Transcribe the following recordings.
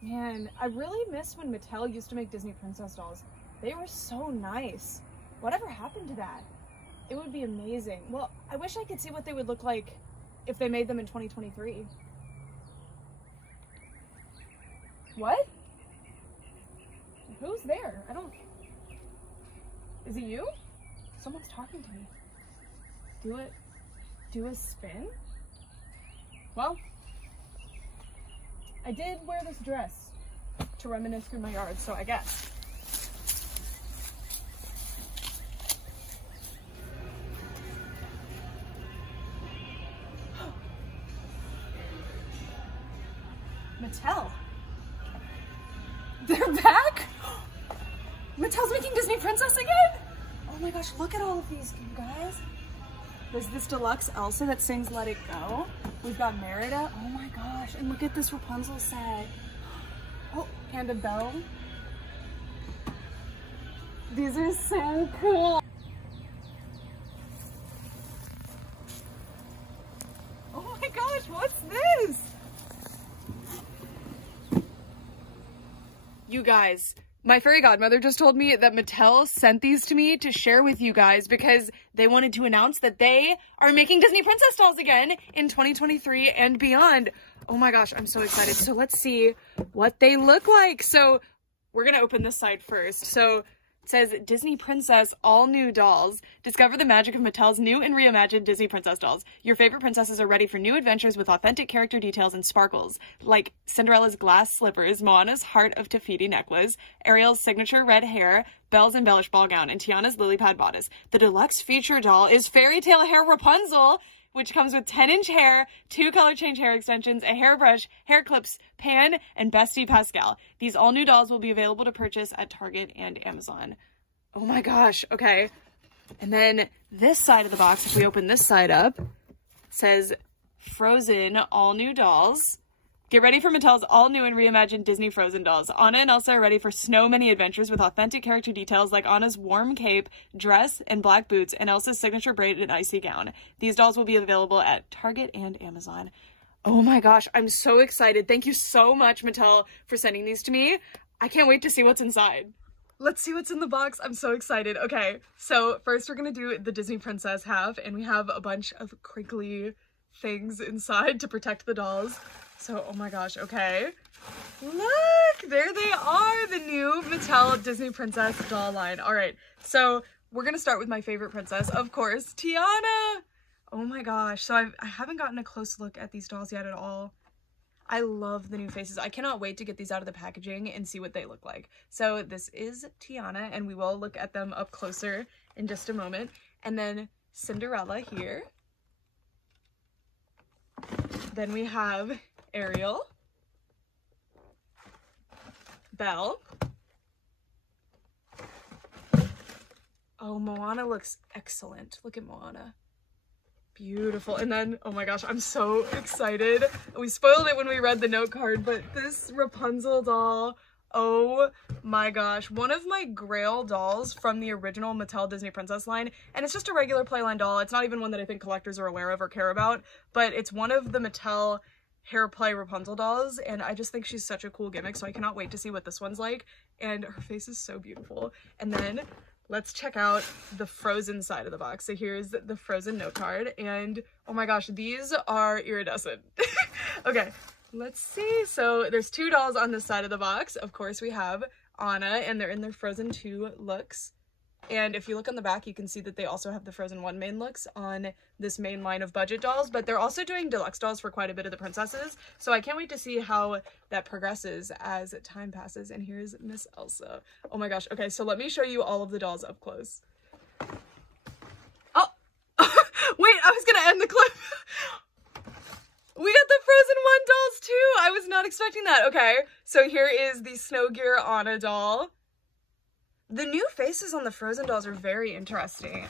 Man, I really miss when Mattel used to make Disney princess dolls. They were so nice. Whatever happened to that? It would be amazing. Well, I wish I could see what they would look like if they made them in 2023. What? Who's there? I don't... Is it you? Someone's talking to me. Do a spin? Well, I did wear this dress to reminisce through my yard, so I guess. Mattel. They're back? Mattel's making Disney Princess again? Oh my gosh, look at all of these, you guys. There's this deluxe Elsa that sings Let It Go. We've got Merida. Oh my gosh, and look at this Rapunzel set. Oh, and a Belle. These are so cool. Oh my gosh, what's this? You guys, my fairy godmother just told me that Mattel sent these to me to share with you guys because they wanted to announce that they are making Disney Princess dolls again in 2023 and beyond. Oh my gosh, I'm so excited. So let's see what they look like. So we're gonna open this side first. So it says Disney Princess All New Dolls. Discover the magic of Mattel's new and reimagined Disney Princess dolls. Your favorite princesses are ready for new adventures with authentic character details and sparkles, like Cinderella's glass slippers, Moana's Heart of Tafiti necklace, Ariel's signature red hair, Belle's embellished ball gown, and Tiana's lily pad bodice. The deluxe feature doll is Fairy Tale Hair Rapunzel, which comes with 10-inch hair, 2 color change hair extensions, a hairbrush, hair clips, pan, and Bestie Pascal. These all new dolls will be available to purchase at Target and Amazon. Oh my gosh, okay. And then this side of the box, if we open this side up, says Frozen All New Dolls. Get ready for Mattel's all new and reimagined Disney Frozen dolls. Anna and Elsa are ready for snow mini adventures with authentic character details like Anna's warm cape, dress, and black boots, and Elsa's signature braid and icy gown. These dolls will be available at Target and Amazon. Oh my gosh, I'm so excited. Thank you so much, Mattel, for sending these to me. I can't wait to see what's inside. Let's see what's in the box. I'm so excited. Okay, so first we're gonna do the Disney Princess half, and we have a bunch of crinkly things inside to protect the dolls. So, oh my gosh, okay. Look, there they are, the new Mattel Disney Princess doll line. All right, so we're gonna start with my favorite princess, of course, Tiana. Oh my gosh, so I haven't gotten a close look at these dolls yet at all. I love the new faces. I cannot wait to get these out of the packaging and see what they look like. So this is Tiana, and we will look at them up closer in just a moment. And then Cinderella here. Then we have Ariel, Belle. Oh, Moana looks excellent. Look at Moana. Beautiful. And then, oh my gosh, I'm so excited. We spoiled it when we read the note card, but this Rapunzel doll, oh my gosh. One of my grail dolls from the original Mattel Disney Princess line, and it's just a regular playline doll. It's not even one that I think collectors are aware of or care about, but it's one of the Mattel hair play Rapunzel dolls, and I just think she's such a cool gimmick, so I cannot wait to see what this one's like. And her face is so beautiful. And then let's check out the Frozen side of the box. So here's the Frozen note card, and oh my gosh, these are iridescent. Okay, let's see. So there's 2 dolls on this side of the box. Of course, we have Anna, and they're in their Frozen 2 looks. And if you look on the back, you can see that they also have the Frozen 1 main looks on this main line of budget dolls, but they're also doing deluxe dolls for quite a bit of the princesses. So I can't wait to see how that progresses as time passes. And here's Miss Elsa. Oh my gosh. Okay, so let me show you all of the dolls up close. Oh, wait, I was gonna end the clip. We got the Frozen 1 dolls too. I was not expecting that. Okay, so here is the Snow Gear Anna doll. The new faces on the Frozen dolls are very interesting.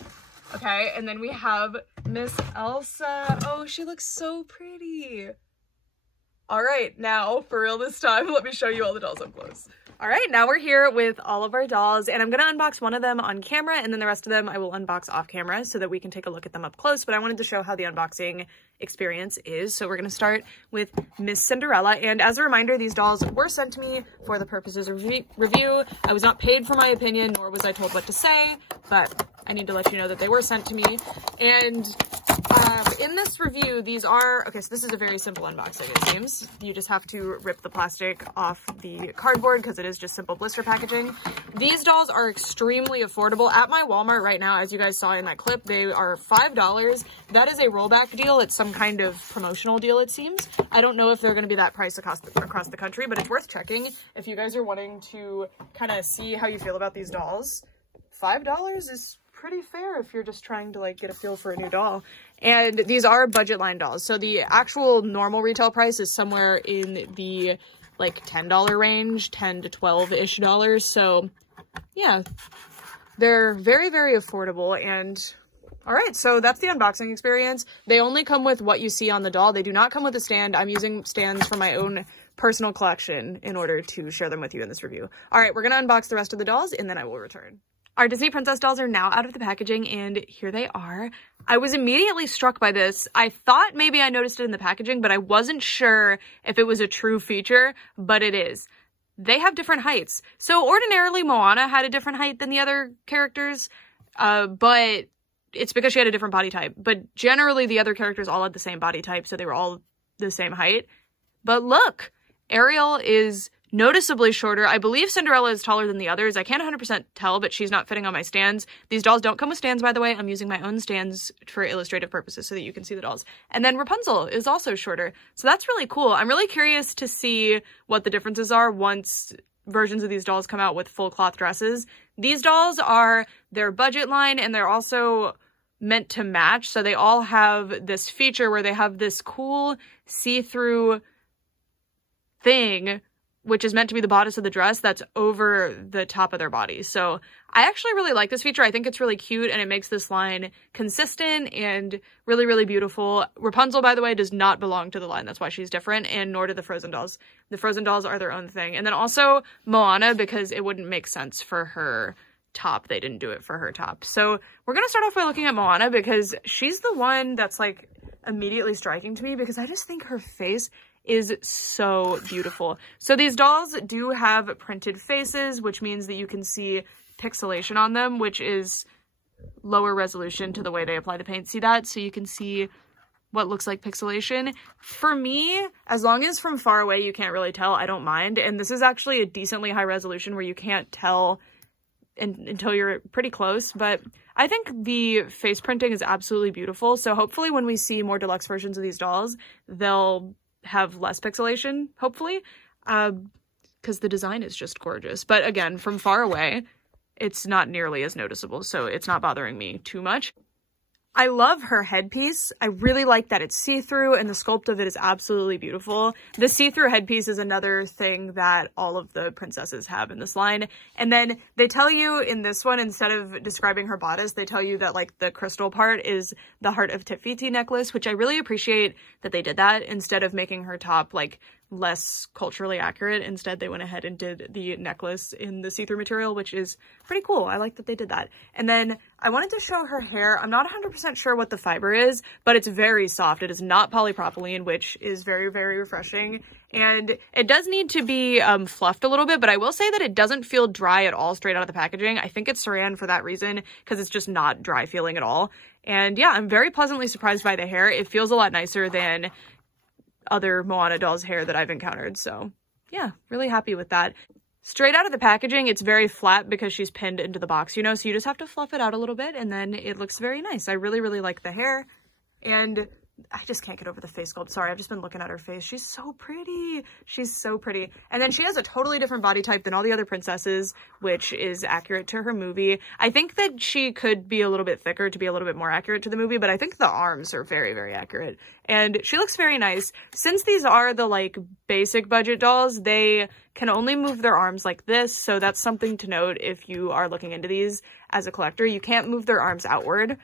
Okay, and then we have Miss Elsa. Oh, she looks so pretty. All right, now, for real this time, let me show you all the dolls up close. All right, now we're here with all of our dolls, and I'm gonna unbox one of them on camera, and then the rest of them I will unbox off camera so that we can take a look at them up close, but I wanted to show how the unboxing experience is. So we're gonna start with Miss Cinderella, and as a reminder, these dolls were sent to me for the purposes of review. I was not paid for my opinion, nor was I told what to say, but I need to let you know that they were sent to me. And in this review, these are, okay, so this is a very simple unboxing, it seems. You just have to rip the plastic off the cardboard because it is just simple blister packaging. These dolls are extremely affordable. At my Walmart right now, as you guys saw in that clip, they are $5. That is a rollback deal. It's some kind of promotional deal, it seems. I don't know if they're going to be that price across the country, but it's worth checking if you guys are wanting to kind of see how you feel about these dolls. $5 is pretty fair if you're just trying to like get a feel for a new doll. And these are budget line dolls, so the actual normal retail price is somewhere in the like $10 range, 10 to 12-ish dollars. So yeah, they're very, very affordable. And all right, so that's the unboxing experience. They only come with what you see on the doll. They do not come with a stand. I'm using stands from my own personal collection in order to share them with you in this review. All right, we're gonna unbox the rest of the dolls and then I will return. Our Disney Princess dolls are now out of the packaging, and here they are. I was immediately struck by this. I thought maybe I noticed it in the packaging, but I wasn't sure if it was a true feature, but it is. They have different heights. So ordinarily, Moana had a different height than the other characters, but it's because she had a different body type. But generally, the other characters all had the same body type, so they were all the same height. But look, Ariel is noticeably shorter. I believe Cinderella is taller than the others. I can't 100% tell, but she's not fitting on my stands. These dolls don't come with stands, by the way. I'm using my own stands for illustrative purposes so that you can see the dolls. And then Rapunzel is also shorter. So that's really cool. I'm really curious to see what the differences are once versions of these dolls come out with full cloth dresses. These dolls are their budget line, and they're also meant to match. So they all have this feature where they have this cool see-through thing, which is meant to be the bodice of the dress that's over the top of their body. So I actually really like this feature. I think it's really cute, and it makes this line consistent and really, really beautiful. Rapunzel, by the way, does not belong to the line. That's why she's different, and nor do the Frozen dolls. The Frozen dolls are their own thing. And then also Moana, because it wouldn't make sense for her top. They didn't do it for her top. So we're going to start off by looking at Moana, because she's the one that's like immediately striking to me, because I just think her face is so beautiful. So these dolls do have printed faces, which means that you can see pixelation on them, which is lower resolution to the way they apply the paint. See that? So you can see what looks like pixelation. For me, as long as from far away you can't really tell, I don't mind. And this is actually a decently high resolution where you can't tell until you're pretty close, but I think the face printing is absolutely beautiful. So hopefully when we see more deluxe versions of these dolls, they'll have less pixelation, hopefully, because the design is just gorgeous. But again, from far away, it's not nearly as noticeable, so it's not bothering me too much. I love her headpiece. I really like that it's see-through, and the sculpt of it is absolutely beautiful. The see-through headpiece is another thing that all of the princesses have in this line. And then they tell you in this one, instead of describing her bodice, they tell you that like the crystal part is the Heart of Te Fiti necklace, which I really appreciate that they did that instead of making her top like less culturally accurate. Instead, they went ahead and did the necklace in the see-through material, which is pretty cool. I like that they did that. And then I wanted to show her hair. I'm not 100% sure what the fiber is, but it's very soft. It is not polypropylene, which is very, very refreshing. And it does need to be fluffed a little bit, but I will say that it doesn't feel dry at all straight out of the packaging. I think it's saran for that reason, because it's just not dry feeling at all. And yeah, I'm very pleasantly surprised by the hair. It feels a lot nicer than other Moana dolls' hair that I've encountered. So yeah, really happy with that. Straight out of the packaging, it's very flat because she's pinned into the box, you know, so you just have to fluff it out a little bit and then it looks very nice. I really, really like the hair, and I just can't get over the face sculpt. Sorry, I've just been looking at her face. She's so pretty. She's so pretty. And then she has a totally different body type than all the other princesses, which is accurate to her movie. I think that she could be a little bit thicker to be a little bit more accurate to the movie, but I think the arms are very, very accurate. And she looks very nice. Since these are the like basic budget dolls, they can only move their arms like this. So that's something to note if you are looking into these as a collector. You can't move their arms outward.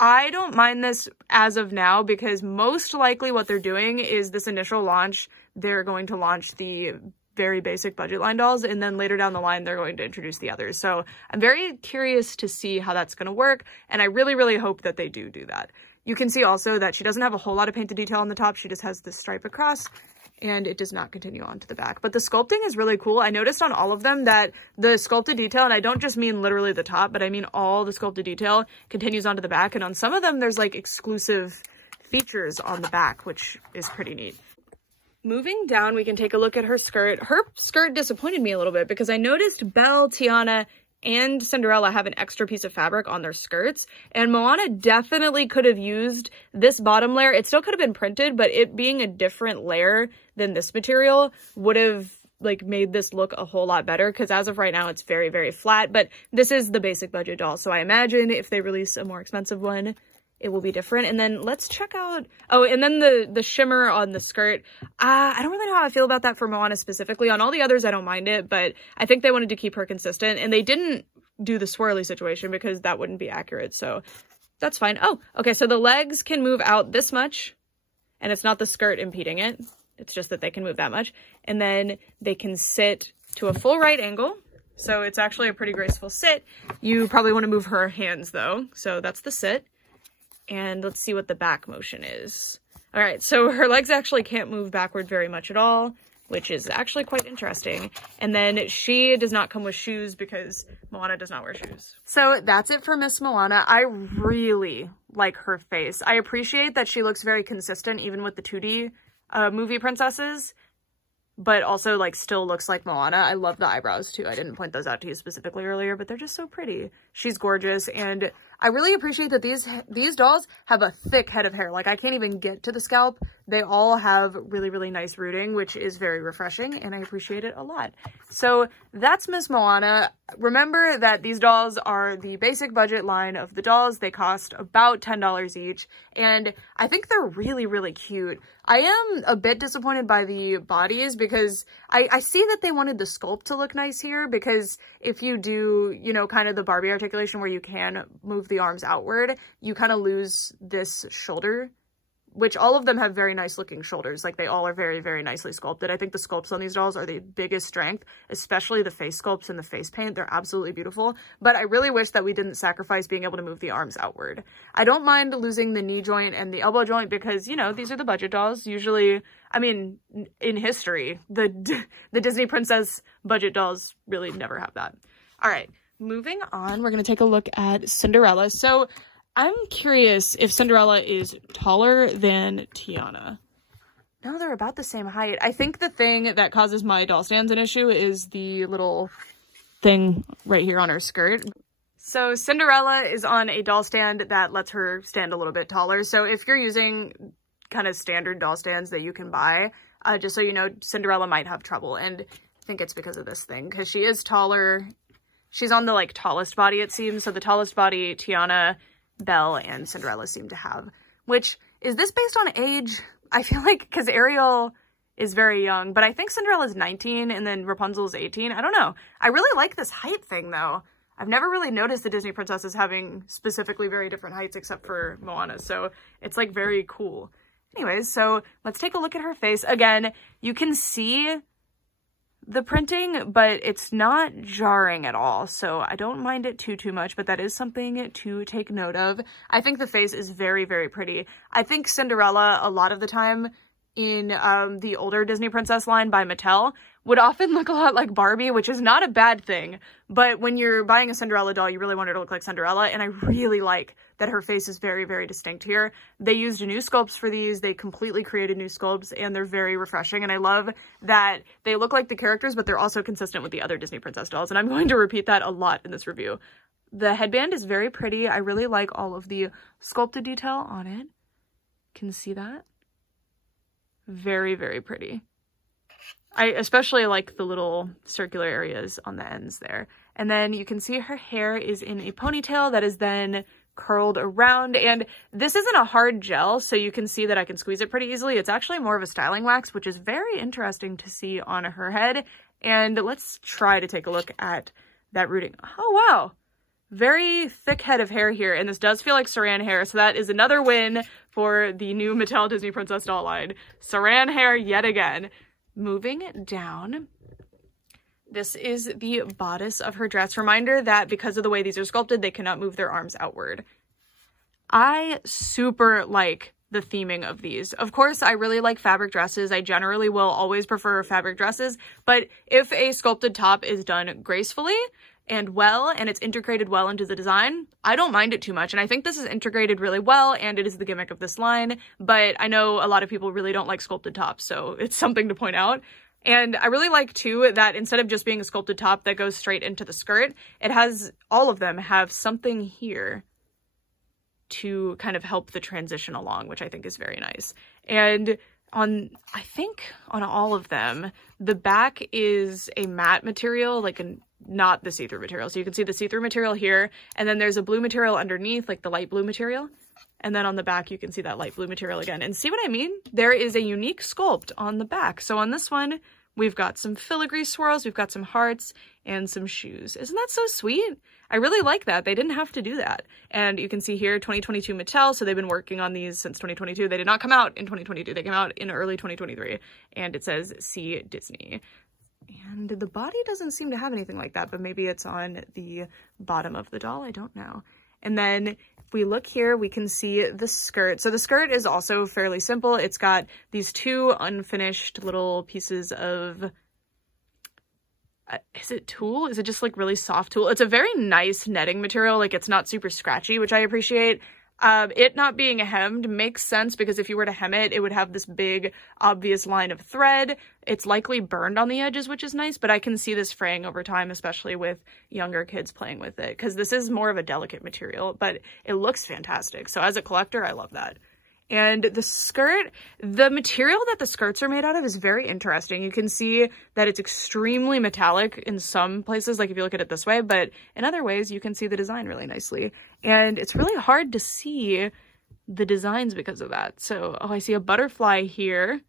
I don't mind this as of now, because most likely what they're doing is this initial launch, they're going to launch the very basic budget line dolls, and then later down the line they're going to introduce the others. So I'm very curious to see how that's going to work, and I really, really hope that they do that. You can see also that she doesn't have a whole lot of painted detail on the top. She just has this stripe across, and it does not continue on to the back. But the sculpting is really cool. I noticed on all of them that the sculpted detail, and I don't just mean literally the top, but I mean all the sculpted detail continues onto the back, and on some of them there's like exclusive features on the back, which is pretty neat. Moving down, we can take a look at her skirt. Her skirt disappointed me a little bit because I noticed Belle, Tiana, and Cinderella have an extra piece of fabric on their skirts, and Moana definitely could have used this bottom layer. It still could have been printed, but it being a different layer than this material would have like made this look a whole lot better, because as of right now it's very, very flat. But this is the basic budget doll, so I imagine if they release a more expensive one, it will be different. And then let's check out, oh, and then the shimmer on the skirt. I don't really know how I feel about that for Moana specifically. On all the others, I don't mind it, but I think they wanted to keep her consistent, and they didn't do the swirly situation because that wouldn't be accurate, so that's fine. Oh, okay, so the legs can move out this much, and it's not the skirt impeding it. It's just that they can move that much. And then they can sit to a full right angle, so it's actually a pretty graceful sit. You probably want to move her hands though, so that's the sit. And let's see what the back motion is. All right, so her legs actually can't move backward very much at all, which is actually quite interesting. And then she does not come with shoes because Moana does not wear shoes. So that's it for Miss Moana. I really like her face. I appreciate that she looks very consistent even with the 2D movie princesses, but also like still looks like Moana. I love the eyebrows too. I didn't point those out to you specifically earlier, but they're just so pretty. She's gorgeous, and I really appreciate that these dolls have a thick head of hair. Like, I can't even get to the scalp. They all have really, really nice rooting, which is very refreshing, and I appreciate it a lot. So that's Miss Moana. Remember that these dolls are the basic budget line of the dolls. They cost about $10 each, and I think they're really, really cute. I am a bit disappointed by the bodies because I see that they wanted the sculpt to look nice here, because if you do, you know, kind of the Barbie articulation where you can move the arms outward, you kind of lose this shoulder, which all of them have very nice looking shoulders. Like, they all are very, very nicely sculpted. I think the sculpts on these dolls are the biggest strength, especially the face sculpts and the face paint. They're absolutely beautiful, but I really wish that we didn't sacrifice being able to move the arms outward. I don't mind losing the knee joint and the elbow joint because, you know, these are the budget dolls. Usually, I mean, in history, the Disney princess budget dolls really never have that. All right, moving on, we're going to take a look at Cinderella. So I'm curious if Cinderella is taller than Tiana. No, they're about the same height. I think the thing that causes my doll stands an issue is the little thing right here on her skirt. So Cinderella is on a doll stand that lets her stand a little bit taller. So if you're using kind of standard doll stands that you can buy, just so you know, Cinderella might have trouble. And I think it's because of this thing, because she is taller. She's on the like tallest body, it seems. So the tallest body, Tiana, Belle, and Cinderella seem to have. Which, is this based on age? I feel like, because Ariel is very young, but I think Cinderella's 19 and then Rapunzel's 18. I don't know. I really like this height thing though. I've never really noticed the Disney princesses having specifically very different heights except for Moana, so it's like very cool. Anyways, so let's take a look at her face. Again, you can see the printing, but it's not jarring at all, so I don't mind it too much, but that is something to take note of. I think the face is very, very pretty. I think Cinderella, a lot of the time in the older Disney princess line by Mattel, would often look a lot like Barbie, which is not a bad thing, but when you're buying a Cinderella doll, you really want her to look like Cinderella, and I really like that her face is very, very distinct here. They used new sculpts for these. They completely created new sculpts, and they're very refreshing, and I love that they look like the characters, but they're also consistent with the other Disney princess dolls, and I'm going to repeat that a lot in this review. The headband is very pretty. I really like all of the sculpted detail on it. Can you see that? Very, very pretty. I especially like the little circular areas on the ends there. And then you can see her hair is in a ponytail that is then curled around, and this isn't a hard gel, so you can see that I can squeeze it pretty easily. It's actually more of a styling wax, which is very interesting to see on her head. And let's try to take a look at that rooting. Oh wow, very thick head of hair here, and this does feel like saran hair, so that is another win for the new Mattel Disney Princess doll line. Saran hair yet again. moving down, this is the bodice of her dress. Reminder that because of the way these are sculpted, they cannot move their arms outward. I super like the theming of these. Of course, I really like fabric dresses. I generally will always prefer fabric dresses, but if a sculpted top is done gracefully and well, and it's integrated well into the design, I don't mind it too much. And I think this is integrated really well, and it is the gimmick of this line, but I know a lot of people really don't like sculpted tops, so it's something to point out. And I really like too that instead of just being a sculpted top that goes straight into the skirt, it has, all of them have something here to kind of help the transition along, which I think is very nice. And I think on all of them, the back is a matte material, like not the see-through material. So you can see the see-through material here, and then there's a blue material underneath, like the light blue material. And then on the back, you can see that light blue material again. And see what I mean? There is a unique sculpt on the back. So on this one, we've got some filigree swirls, we've got some hearts, and some shoes. Isn't that so sweet? I really like that. They didn't have to do that. And you can see here, 2022 Mattel, so they've been working on these since 2022. They did not come out in 2022. They came out in early 2023. And it says, see Disney. And the body doesn't seem to have anything like that, but maybe it's on the bottom of the doll. I don't know. And then if we look here, we can see the skirt. So the skirt is also fairly simple. It's got these two unfinished little pieces of, is it tulle? Is it just like really soft tulle? It's a very nice netting material. Like it's not super scratchy, which I appreciate. It not being hemmed makes sense because if you were to hem it, it would have this big obvious line of thread. It's likely burned on the edges, which is nice, but I can see this fraying over time, especially with younger kids playing with it, because this is more of a delicate material, but it looks fantastic. So as a collector, I love that. And the skirt, the material that the skirts are made out of is very interesting. You can see that it's extremely metallic in some places, like if you look at it this way, but in other ways, you can see the design really nicely. And it's really hard to see the designs because of that. So, oh, I see a butterfly here.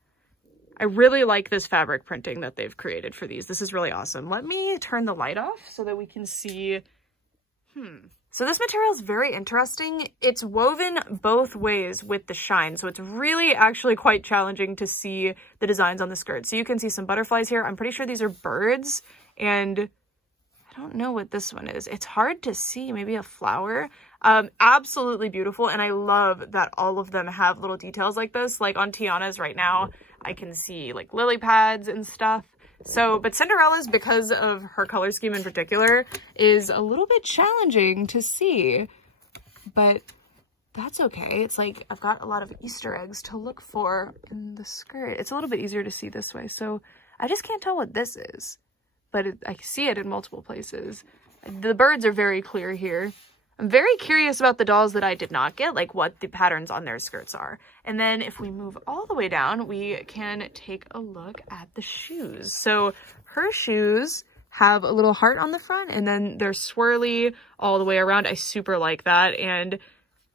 I really like this fabric printing that they've created for these. This is really awesome. Let me turn the light off so that we can see, So this material is very interesting. It's woven both ways with the shine, so it's really actually quite challenging to see the designs on the skirt. So you can see some butterflies here. I'm pretty sure these are birds, and I don't know what this one is. It's hard to see, maybe a flower. Absolutely beautiful, and I love that all of them have little details like this. Like on Tiana's right now, I can see like lily pads and stuff. So, but Cinderella's, because of her color scheme in particular, is a little bit challenging to see, but that's okay. It's like, I've got a lot of Easter eggs to look for in the skirt. It's a little bit easier to see this way, so I just can't tell what this is, but I see it in multiple places. The birds are very clear here. I'm very curious about the dolls that I did not get, like what the patterns on their skirts are. And then if we move all the way down, we can take a look at the shoes. So her shoes have a little heart on the front, and then they're swirly all the way around. I super like that. And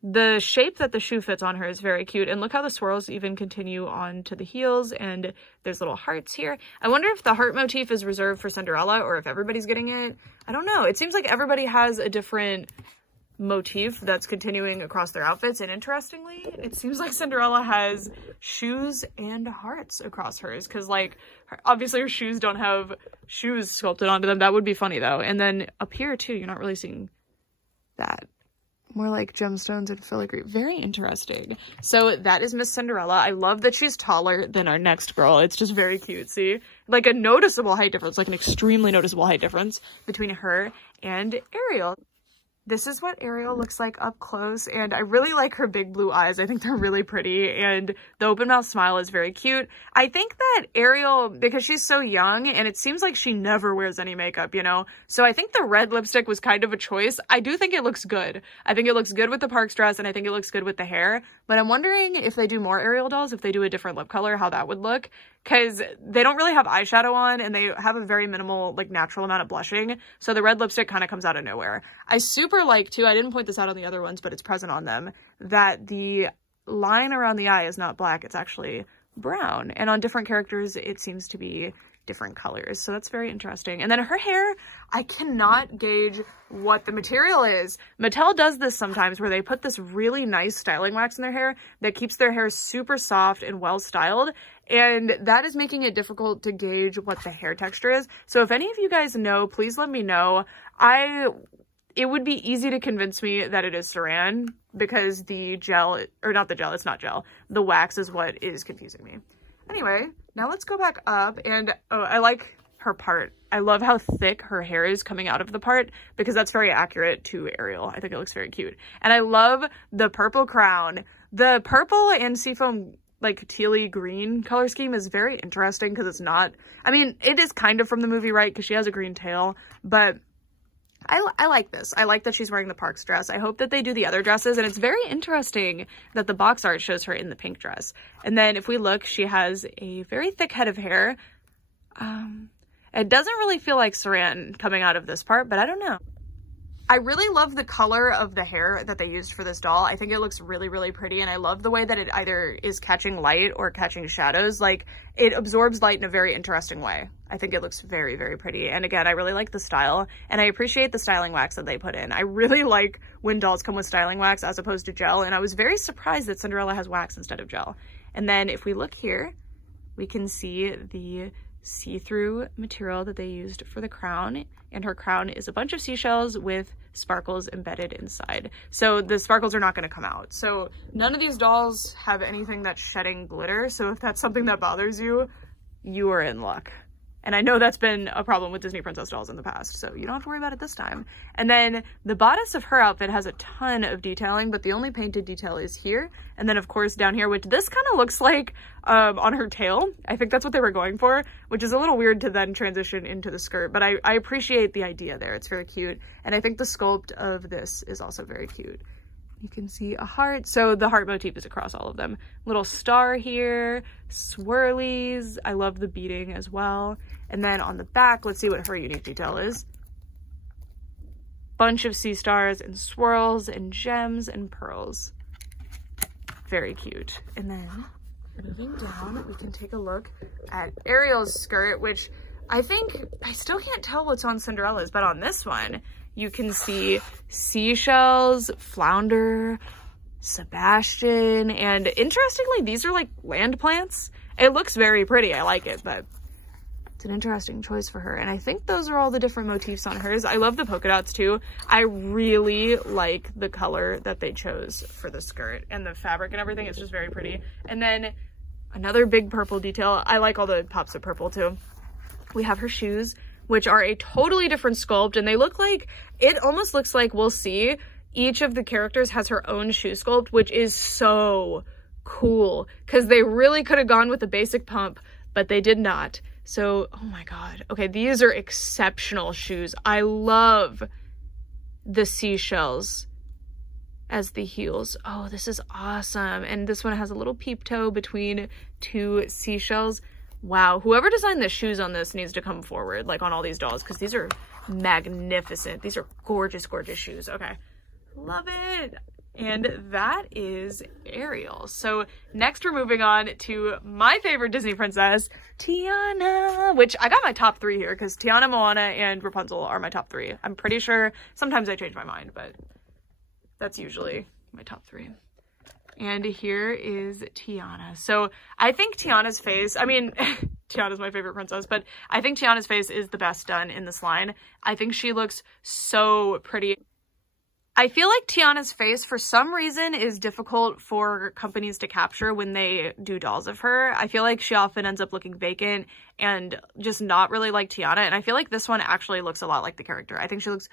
the shape that the shoe fits on her is very cute. And look how the swirls even continue on to the heels, and there's little hearts here. I wonder if the heart motif is reserved for Cinderella or if everybody's getting it. I don't know. It seems like everybody has a different motif that's continuing across their outfits, and interestingly, it seems like Cinderella has shoes and hearts across hers, because like obviously her shoes don't have shoes sculpted onto them. That would be funny though. And then up here too, you're not really seeing that. More like gemstones and filigree. Very interesting. So that is Miss Cinderella. I love that she's taller than our next girl. It's just very cute. See, like a noticeable height difference, like an extremely noticeable height difference between her and Ariel. This is what Ariel looks like up close, and I really like her big blue eyes. I think they're really pretty, and the open mouth smile is very cute. I think that Ariel, because she's so young, and it seems like she never wears any makeup, you know? So I think the red lipstick was kind of a choice. I do think it looks good. I think it looks good with the Parks dress, and I think it looks good with the hair, but I'm wondering if they do more Ariel dolls, if they do a different lip color, how that would look. Because they don't really have eyeshadow on, and they have a very minimal, like, natural amount of blushing, so the red lipstick kind of comes out of nowhere. I super like, too, I didn't point this out on the other ones, but it's present on them, that the line around the eye is not black, it's actually brown, and on different characters, it seems to be different colors. So that's very interesting. And then her hair, I cannot gauge what the material is. Mattel does this sometimes where they put this really nice styling wax in their hair that keeps their hair super soft and well styled. And that is making it difficult to gauge what the hair texture is. So if any of you guys know, please let me know. It would be easy to convince me that it is saran because the gel, or not the gel, it's not gel. The wax is what is confusing me. Anyway, now let's go back up and, oh, I like her part. I love how thick her hair is coming out of the part because that's very accurate to Ariel. I think it looks very cute. And I love the purple crown. The purple and seafoam, like tealy green color scheme is very interesting because it's not, I mean, it is kind of from the movie, right? Because she has a green tail, but I like this. I like that she's wearing the Parks dress. I hope that they do the other dresses, and it's very interesting that the box art shows her in the pink dress. And then if we look, she has a very thick head of hair. It doesn't really feel like saran coming out of this part, but I don't know. I really love the color of the hair that they used for this doll. I think it looks really, really pretty, and I love the way that it either is catching light or catching shadows. Like, it absorbs light in a very interesting way. I think it looks very, very pretty. And again, I really like the style, and I appreciate the styling wax that they put in. I really like when dolls come with styling wax as opposed to gel, and I was very surprised that Cinderella has wax instead of gel. And then if we look here, we can see the see-through material that they used for the crown, and her crown is a bunch of seashells with sparkles embedded inside. So the sparkles are not going to come out. So none of these dolls have anything that's shedding glitter. So if that's something that bothers you, you are in luck. And I know that's been a problem with Disney princess dolls in the past, so you don't have to worry about it this time. And then the bodice of her outfit has a ton of detailing, but the only painted detail is here. And then of course down here, which this kind of looks like on her tail. I think that's what they were going for, which is a little weird to then transition into the skirt, but I appreciate the idea there. It's very cute. And I think the sculpt of this is also very cute. You can see a heart. So the heart motif is across all of them. Little star here, swirlies. I love the beading as well. And then on the back, let's see what her unique detail is. Bunch of sea stars and swirls and gems and pearls. Very cute. And then moving down, we can take a look at Ariel's skirt, which I still can't tell what's on Cinderella's, but on this one, you can see seashells, flounder, Sebastian, and interestingly, these are like land plants. It looks very pretty. I like it, but it's an interesting choice for her. And I think those are all the different motifs on hers. I love the polka dots too. I really like the color that they chose for the skirt and the fabric and everything. It's just very pretty. And then another big purple detail. I like all the pops of purple too. We have her shoes, which are a totally different sculpt, and they look like, it almost looks like, we'll see, each of the characters has her own shoe sculpt, which is so cool, because they really could have gone with a basic pump, but they did not. So, oh my god. Okay, these are exceptional shoes. I love the seashells as the heels. Oh, this is awesome. And this one has a little peep toe between two seashells. Wow, whoever designed the shoes on this needs to come forward, like on all these dolls, because these are magnificent. These are gorgeous, gorgeous shoes. Okay, love it. And that is Ariel. So next we're moving on to my favorite Disney princess, Tiana, which I got my top 3 here because Tiana, Moana, and Rapunzel are my top 3. I'm pretty sure sometimes I change my mind, but that's usually my top 3. And here is Tiana. So I think Tiana's face, I mean, Tiana's my favorite princess, but I think Tiana's face is the best done in this line. I think she looks so pretty. I feel like Tiana's face, for some reason, is difficult for companies to capture when they do dolls of her. I feel like she often ends up looking vacant and just not really like Tiana. And I feel like this one actually looks a lot like the character. I think she looks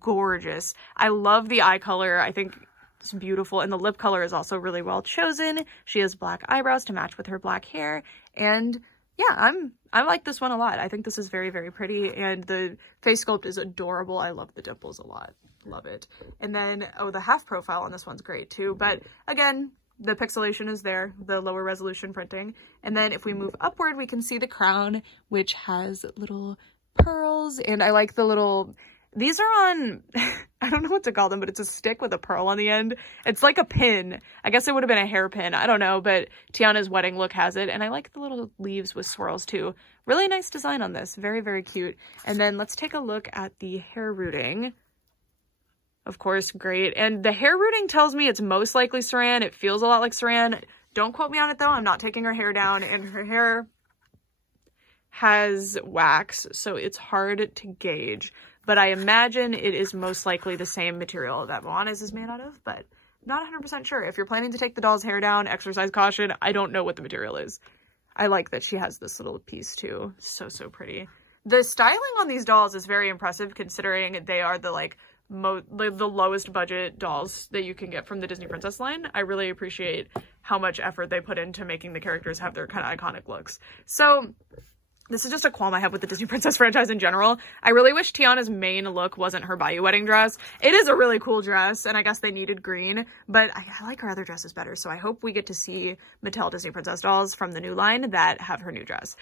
gorgeous. I love the eye color. I think it's beautiful, and the lip color is also really well chosen. She has black eyebrows to match with her black hair, and yeah, I like this one a lot. I think this is very, very pretty, and the face sculpt is adorable. I love the dimples a lot. Love it. And then, oh, the half profile on this one's great too, but again, the pixelation is there, the lower resolution printing. And then if we move upward, we can see the crown, which has little pearls, and I like the little, these are on I don't know what to call them, but it's a stick with a pearl on the end. It's like a pin. I guess it would have been a hairpin. I don't know, but Tiana's wedding look has it. And I like the little leaves with swirls too. Really nice design on this. Very, very cute. And then let's take a look at the hair rooting. Of course, great. And the hair rooting tells me it's most likely Saran. It feels a lot like Saran. Don't quote me on it though. I'm not taking her hair down, and her hair has wax, so it's hard to gauge. But I imagine it is most likely the same material that Moana's is made out of, but not 100% sure. If you're planning to take the doll's hair down, exercise caution. I don't know what the material is. I like that she has this little piece too. So, so pretty. The styling on these dolls is very impressive considering they are the the lowest budget dolls that you can get from the Disney Princess line. I really appreciate how much effort they put into making the characters have their kind of iconic looks. So this is just a qualm I have with the Disney Princess franchise in general. I really wish Tiana's main look wasn't her Bayou wedding dress. It is a really cool dress, and I guess they needed green, but I like her other dresses better, so I hope we get to see Mattel Disney Princess dolls from the new line that have her new dress.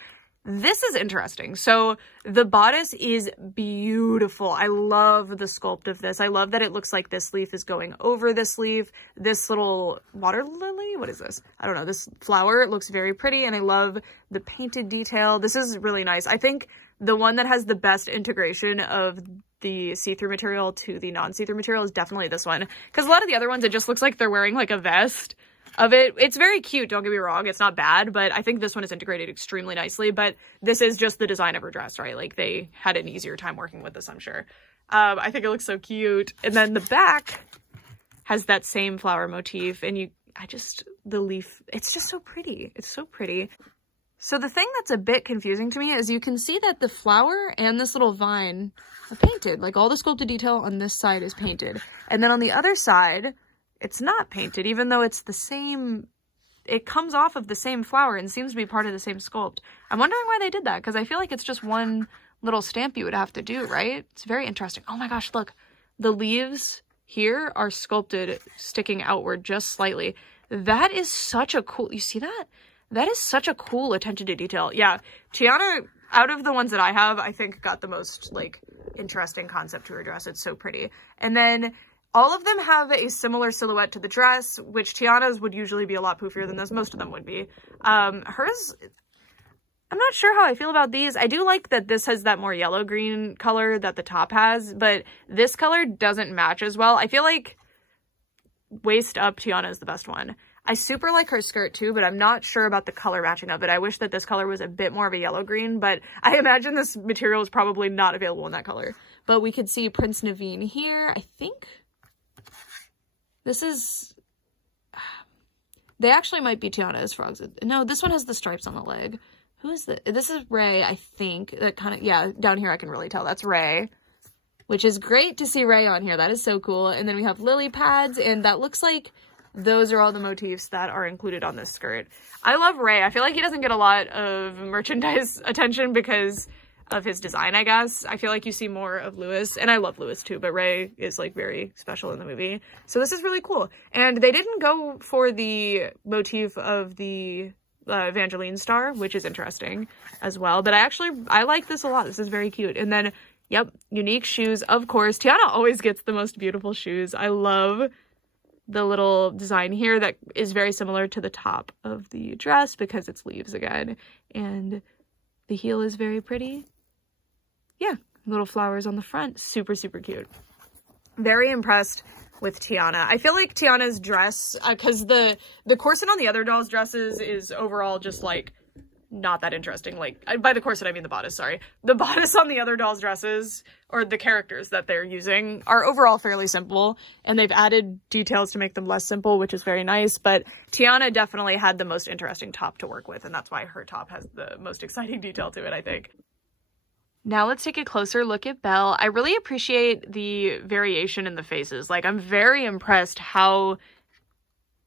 This is interesting. So the bodice is beautiful. I love the sculpt of this. I love that it looks like this leaf is going over this leaf. This little water lily, what is this? I don't know. This flower looks very pretty, and I love the painted detail. This is really nice. I think the one that has the best integration of the see-through material to the non-see-through material is definitely this one. Because a lot of the other ones, it just looks like they're wearing like a vest of it. It's very cute, don't get me wrong, it's not bad, but I think this one is integrated extremely nicely. But this is just the design of her dress, right? Like, they had an easier time working with this, I'm sure. I think it looks so cute. And then the back has that same flower motif, and the leaf, it's just so pretty. It's so pretty. So the thing that's a bit confusing to me is you can see that the flower and this little vine are painted. Like, all the sculpted detail on this side is painted. And then on the other side, it's not painted, even though it's the same, it comes off of the same flower and seems to be part of the same sculpt. I'm wondering why they did that, because I feel like it's just one little stamp you would have to do, right? It's very interesting. Oh my gosh, look. The leaves here are sculpted, sticking outward just slightly. That is such a cool, you see that? That is such a cool attention to detail. Yeah, Tiana, out of the ones that I have, I think got the most, like, interesting concept to her dress. It's so pretty. And then all of them have a similar silhouette to the dress, which Tiana's would usually be a lot poofier than this. Most of them would be. Hers, I'm not sure how I feel about these. I do like that this has that more yellow-green color that the top has, but this color doesn't match as well. I feel like waist up Tiana is the best one. I super like her skirt too, but I'm not sure about the color matching of it. I wish that this color was a bit more of a yellow-green, but I imagine this material is probably not available in that color. But we could see Prince Naveen here, I think. This is, they actually might be Tiana's frogs. No, this one has the stripes on the leg. Who is this? This is Ray, I think. That kind of, yeah, down here I can really tell that's Ray, which is great to see Ray on here. That is so cool. And then we have lily pads, and that looks like those are all the motifs that are included on this skirt. I love Ray. I feel like he doesn't get a lot of merchandise attention because of his design, I guess. I feel like you see more of Louis, and I love Louis too, but Ray is like very special in the movie. So this is really cool. And they didn't go for the motif of the Evangeline star, which is interesting as well. But I like this a lot. This is very cute. And then, yep, unique shoes. Of course, Tiana always gets the most beautiful shoes. I love the little design here that is very similar to the top of the dress because it's leaves again. And the heel is very pretty. Yeah, little flowers on the front. Super, super cute. Very impressed with Tiana. I feel like Tiana's dress, because the corset on the other dolls' dresses is overall just, like, not that interesting. Like, by the corset, I mean the bodice, sorry. The bodice on the other dolls' dresses, or the characters that they're using, are overall fairly simple, and they've added details to make them less simple, which is very nice, but Tiana definitely had the most interesting top to work with, and that's why her top has the most exciting detail to it, I think. Now let's take a closer look at Belle. I really appreciate the variation in the faces. Like, I'm very impressed how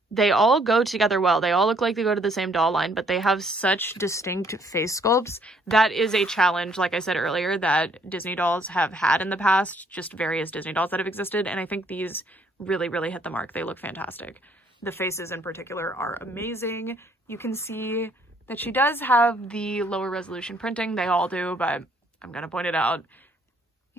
they all go together well. They all look like they go to the same doll line, but they have such distinct face sculpts. That is a challenge, like I said earlier, that Disney dolls have had in the past, just various Disney dolls that have existed, and I think these really, really hit the mark. They look fantastic. The faces in particular are amazing. You can see that she does have the lower resolution printing. They all do, but I'm gonna point it out.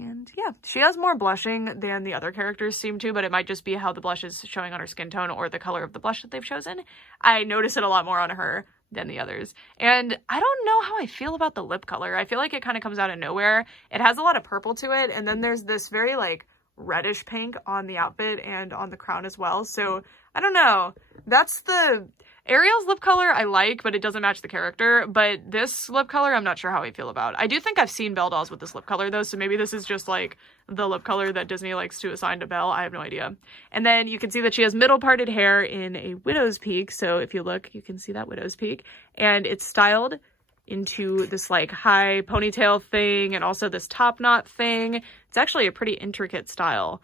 And yeah, she has more blushing than the other characters seem to, but it might just be how the blush is showing on her skin tone or the color of the blush that they've chosen. I notice it a lot more on her than the others. And I don't know how I feel about the lip color. I feel like it kind of comes out of nowhere. It has a lot of purple to it, and then there's this very like reddish pink on the outfit and on the crown as well. So I don't know. That's the Ariel's lip color I like, but it doesn't match the character. But this lip color, I'm not sure how I feel about. I do think I've seen Belle dolls with this lip color though, so maybe this is just like the lip color that Disney likes to assign to Belle. I have no idea. And then you can see that she has middle parted hair in a widow's peak. So if you look, you can see that widow's peak, and it's styled into this like high ponytail thing and also this top knot thing. It's actually a pretty intricate style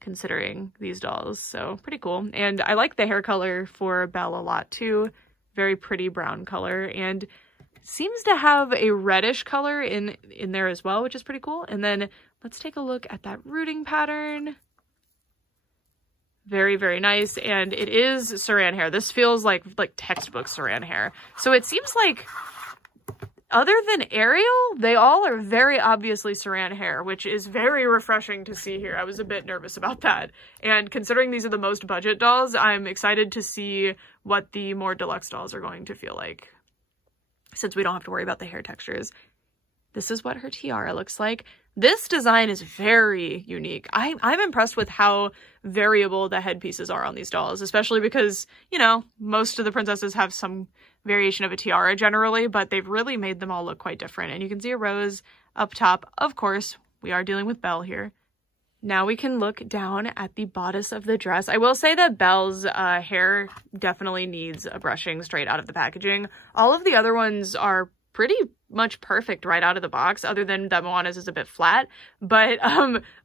considering these dolls, so pretty cool. And I like the hair color for Belle a lot too. Very pretty brown color, and seems to have a reddish color in there as well, which is pretty cool. And then let's take a look at that rooting pattern. Very, very nice. And it is Saran hair. This feels like textbook Saran hair. So it seems like other than Ariel, they all are very obviously Saran hair, which is very refreshing to see here. I was a bit nervous about that. And considering these are the most budget dolls, I'm excited to see what the more deluxe dolls are going to feel like, since we don't have to worry about the hair textures. This is what her tiara looks like. This design is very unique. I'm impressed with how variable the headpieces are on these dolls, especially because, you know, most of the princesses have some variation of a tiara generally, but they've really made them all look quite different. And you can see a rose up top. Of course, we are dealing with Belle here. Now we can look down at the bodice of the dress. I will say that Belle's hair definitely needs a brushing straight out of the packaging. All of the other ones are pretty much perfect right out of the box, other than that Moana's is a bit flat, but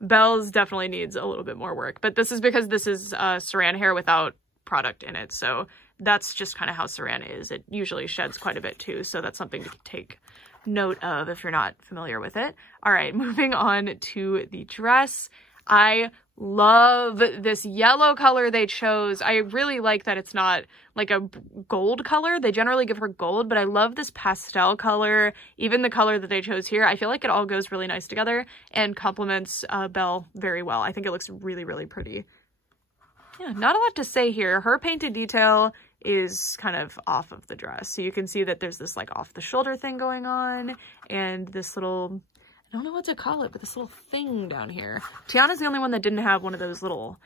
Belle's definitely needs a little bit more work. But this is because this is Saran hair without product in it, so that's just kind of how Saran is. It usually sheds quite a bit too, so that's something to take note of if you're not familiar with it. All right, moving on to the dress. I love this yellow color they chose. I really like that it's not like a gold color. They generally give her gold, but I love this pastel color. Even the color that they chose here, I feel like it all goes really nice together and complements Belle very well. I think it looks really, really pretty. Yeah, not a lot to say here. Her painted detail is kind of off of the dress. So you can see that there's this like off the shoulder thing going on, and this little, I don't know what to call it, but this little thing down here. Tiana's the only one that didn't have one of those little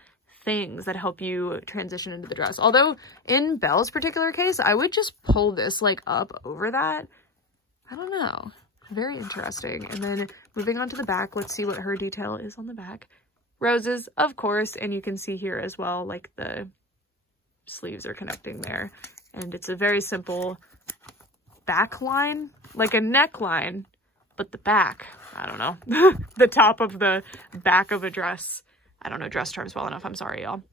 things that help you transition into the dress. Although in Belle's particular case, I would just pull this like up over that. I don't know. Very interesting. And then moving on to the back, let's see what her detail is on the back. Roses, of course, and you can see here as well, like the sleeves are connecting there. And it's a very simple back line, like a neckline, but the back, I don't know, the top of the back of a dress. I don't know dress terms well enough, I'm sorry, y'all.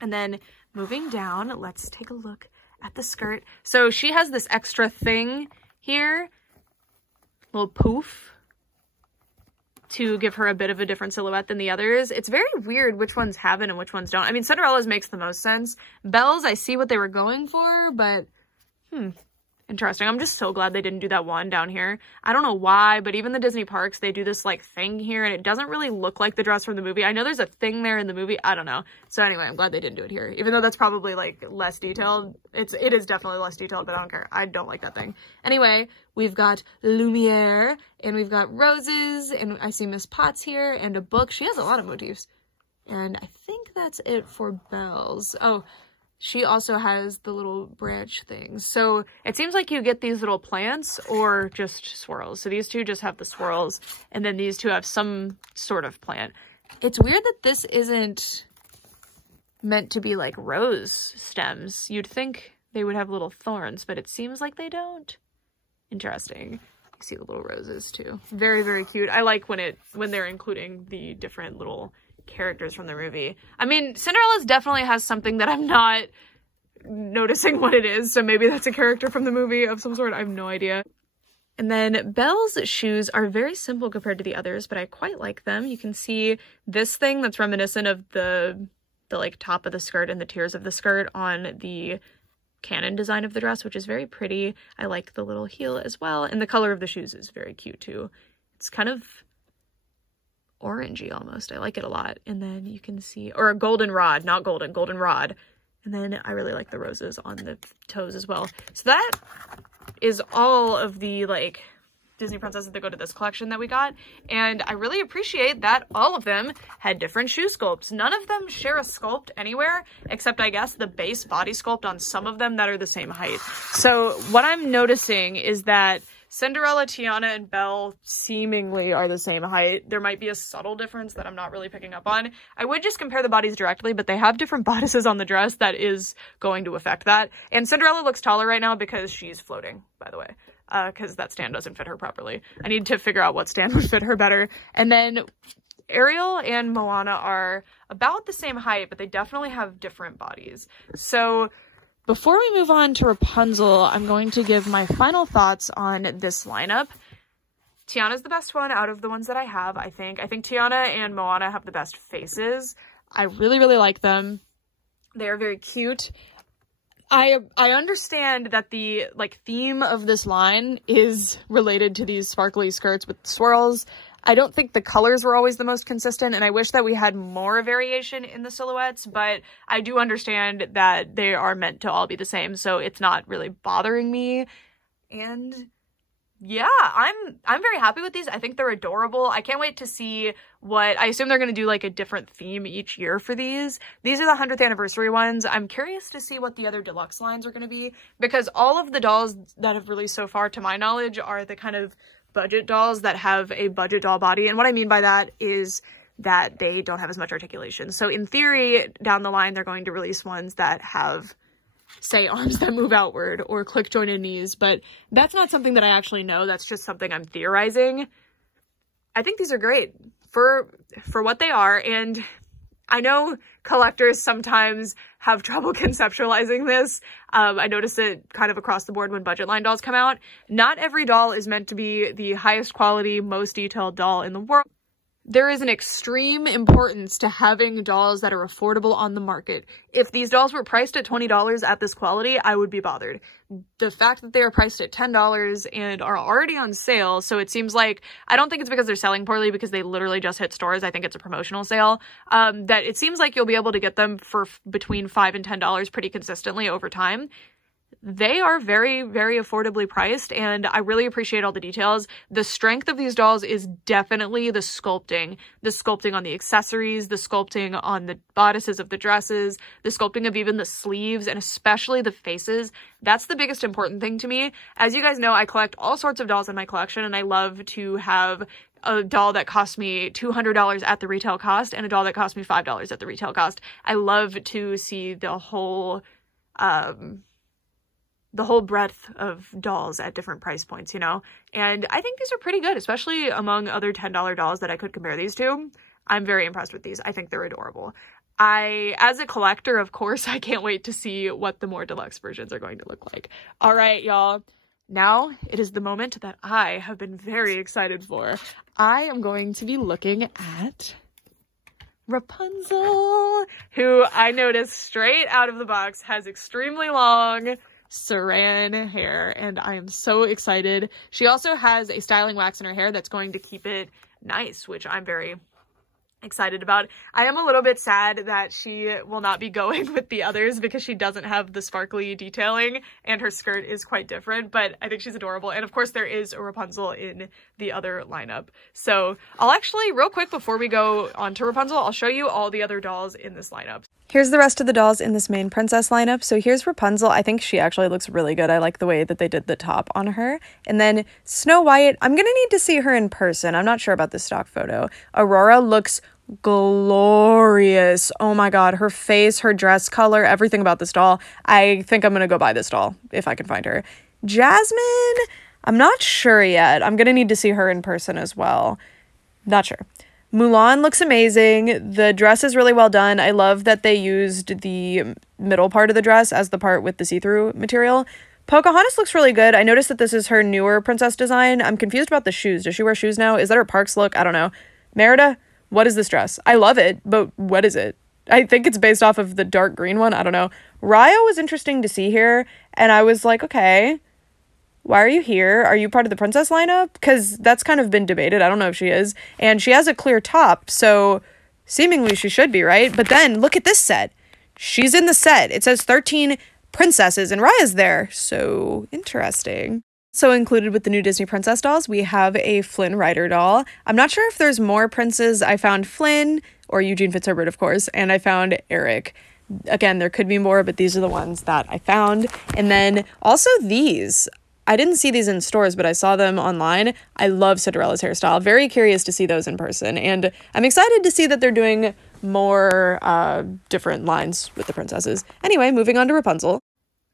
And then moving down, let's take a look at the skirt. So she has this extra thing here, little poof, to give her a bit of a different silhouette than the others. It's very weird which ones have it and which ones don't. I mean, Cinderella's makes the most sense. Belle's, I see what they were going for, but interesting. I'm just so glad they didn't do that one down here. I don't know why, but even the Disney parks, they do this like thing here, and it doesn't really look like the dress from the movie. I know there's a thing there in the movie. I don't know. So anyway, I'm glad they didn't do it here, even though that's probably like less detailed. It is definitely less detailed, but I don't care. I don't like that thing. Anyway, we've got Lumiere, and we've got roses, and I see Miss Potts here, and a book. She has a lot of motifs. And I think that's it for Belle's. Oh, she also has the little branch things. So it seems like you get these little plants or just swirls. So these two just have the swirls, and then these two have some sort of plant. It's weird that this isn't meant to be like rose stems. You'd think they would have little thorns, but it seems like they don't. Interesting. You see the little roses too. Very, very cute. I like when they're including the different little characters from the movie. I mean, Cinderella's definitely has something that I'm not noticing what it is, so maybe that's a character from the movie of some sort. I have no idea. And then Belle's shoes are very simple compared to the others, but I quite like them. You can see this thing that's reminiscent of the like top of the skirt and the tiers of the skirt on the canon design of the dress, which is very pretty. I like the little heel as well, and the color of the shoes is very cute too. It's kind of orangey almost. I like it a lot. And then you can see, or a golden rod, not golden, golden rod. And then I really like the roses on the toes as well. So that is all of the like Disney princesses that go to this collection that we got. And I really appreciate that all of them had different shoe sculpts. None of them share a sculpt anywhere, except I guess the base body sculpt on some of them that are the same height. So what I'm noticing is that Cinderella, Tiana, and Belle seemingly are the same height. There might be a subtle difference that I'm not really picking up on. I would just compare the bodies directly, but they have different bodices on the dress that is going to affect that. And Cinderella looks taller right now because she's floating, by the way, because that stand doesn't fit her properly. I need to figure out what stand would fit her better. And then Ariel and Moana are about the same height, but they definitely have different bodies. So before we move on to Rapunzel, I'm going to give my final thoughts on this lineup. Tiana's the best one out of the ones that I have, I think. I think Tiana and Moana have the best faces. I really, really like them. They are very cute. I understand that the like theme of this line is related to these sparkly skirts with swirls. I don't think the colors were always the most consistent, and I wish that we had more variation in the silhouettes, but I do understand that they are meant to all be the same, so it's not really bothering me. And yeah, I'm very happy with these. I think they're adorable. I can't wait to see what, I assume they're going to do like a different theme each year for these. These are the 100th anniversary ones. I'm curious to see what the other deluxe lines are going to be, because all of the dolls that have released so far, to my knowledge, are the kind of budget dolls that have a budget doll body. And what I mean by that is that they don't have as much articulation. So in theory, down the line, they're going to release ones that have, say, arms that move outward or click jointed knees, but that's not something that I actually know. That's just something I'm theorizing. I think these are great for what they are, and I know collectors sometimes have trouble conceptualizing this. I notice it kind of across the board when budget line dolls come out. Not every doll is meant to be the highest quality, most detailed doll in the world. There is an extreme importance to having dolls that are affordable on the market. If these dolls were priced at $20 at this quality, I would be bothered. The fact that they are priced at $10 and are already on sale, so it seems like, I don't think it's because they're selling poorly, because they literally just hit stores. I think it's a promotional sale. That it seems like you'll be able to get them for between $5 and $10 pretty consistently over time. They are very, very affordably priced, and I really appreciate all the details. The strength of these dolls is definitely the sculpting on the accessories, the sculpting on the bodices of the dresses, the sculpting of even the sleeves, and especially the faces. That's the biggest important thing to me. As you guys know, I collect all sorts of dolls in my collection, and I love to have a doll that cost me $200 at the retail cost and a doll that cost me $5 at the retail cost. I love to see the whole breadth of dolls at different price points, you know? And I think these are pretty good, especially among other $10 dolls that I could compare these to. I'm very impressed with these. I think they're adorable. As a collector, of course, I can't wait to see what the more deluxe versions are going to look like. All right, y'all. Now it is the moment that I have been very excited for. I am going to be looking at Rapunzel, who I noticed straight out of the box has extremely long saran hair, and I am so excited. She also has a styling wax in her hair that's going to keep it nice, which I'm very excited about. I am a little bit sad that she will not be going with the others because she doesn't have the sparkly detailing and her skirt is quite different, but I think she's adorable. And of course there is a Rapunzel in the other lineup. So I'll actually, real quick before we go on to Rapunzel, I'll show you all the other dolls in this lineup. Here's the rest of the dolls in this main princess lineup. So here's Rapunzel. I think she actually looks really good. I like the way that they did the top on her. And then Snow White, I'm gonna need to see her in person. I'm not sure about the stock photo. Aurora looks glorious. Oh my god, her face, her dress color, everything about this doll. I think I'm gonna go buy this doll if I can find her. Jasmine, I'm not sure yet. I'm gonna need to see her in person as well. Not sure. Mulan looks amazing. The dress is really well done. I love that they used the middle part of the dress as the part with the see-through material. Pocahontas looks really good. I noticed that this is her newer princess design. I'm confused about the shoes. Does she wear shoes now? Is that her Parks look? I don't know. Merida, what is this dress? I love it, but what is it? I think it's based off of the dark green one. I don't know. Raya was interesting to see here, and I was like, okay, why are you here? Are you part of the princess lineup? Because that's kind of been debated. I don't know if she is. And she has a clear top, so seemingly she should be, right? But then look at this set. She's in the set. It says 13 princesses, and Raya's there. So interesting. So included with the new Disney Princess dolls, we have a Flynn Rider doll. I'm not sure if there's more princes. I found Flynn, or Eugene Fitzherbert, of course, and I found Eric. Again, there could be more, but these are the ones that I found. And then also these. I didn't see these in stores, but I saw them online. I love Cinderella's hairstyle. Very curious to see those in person. And I'm excited to see that they're doing more different lines with the princesses. Anyway, moving on to Rapunzel.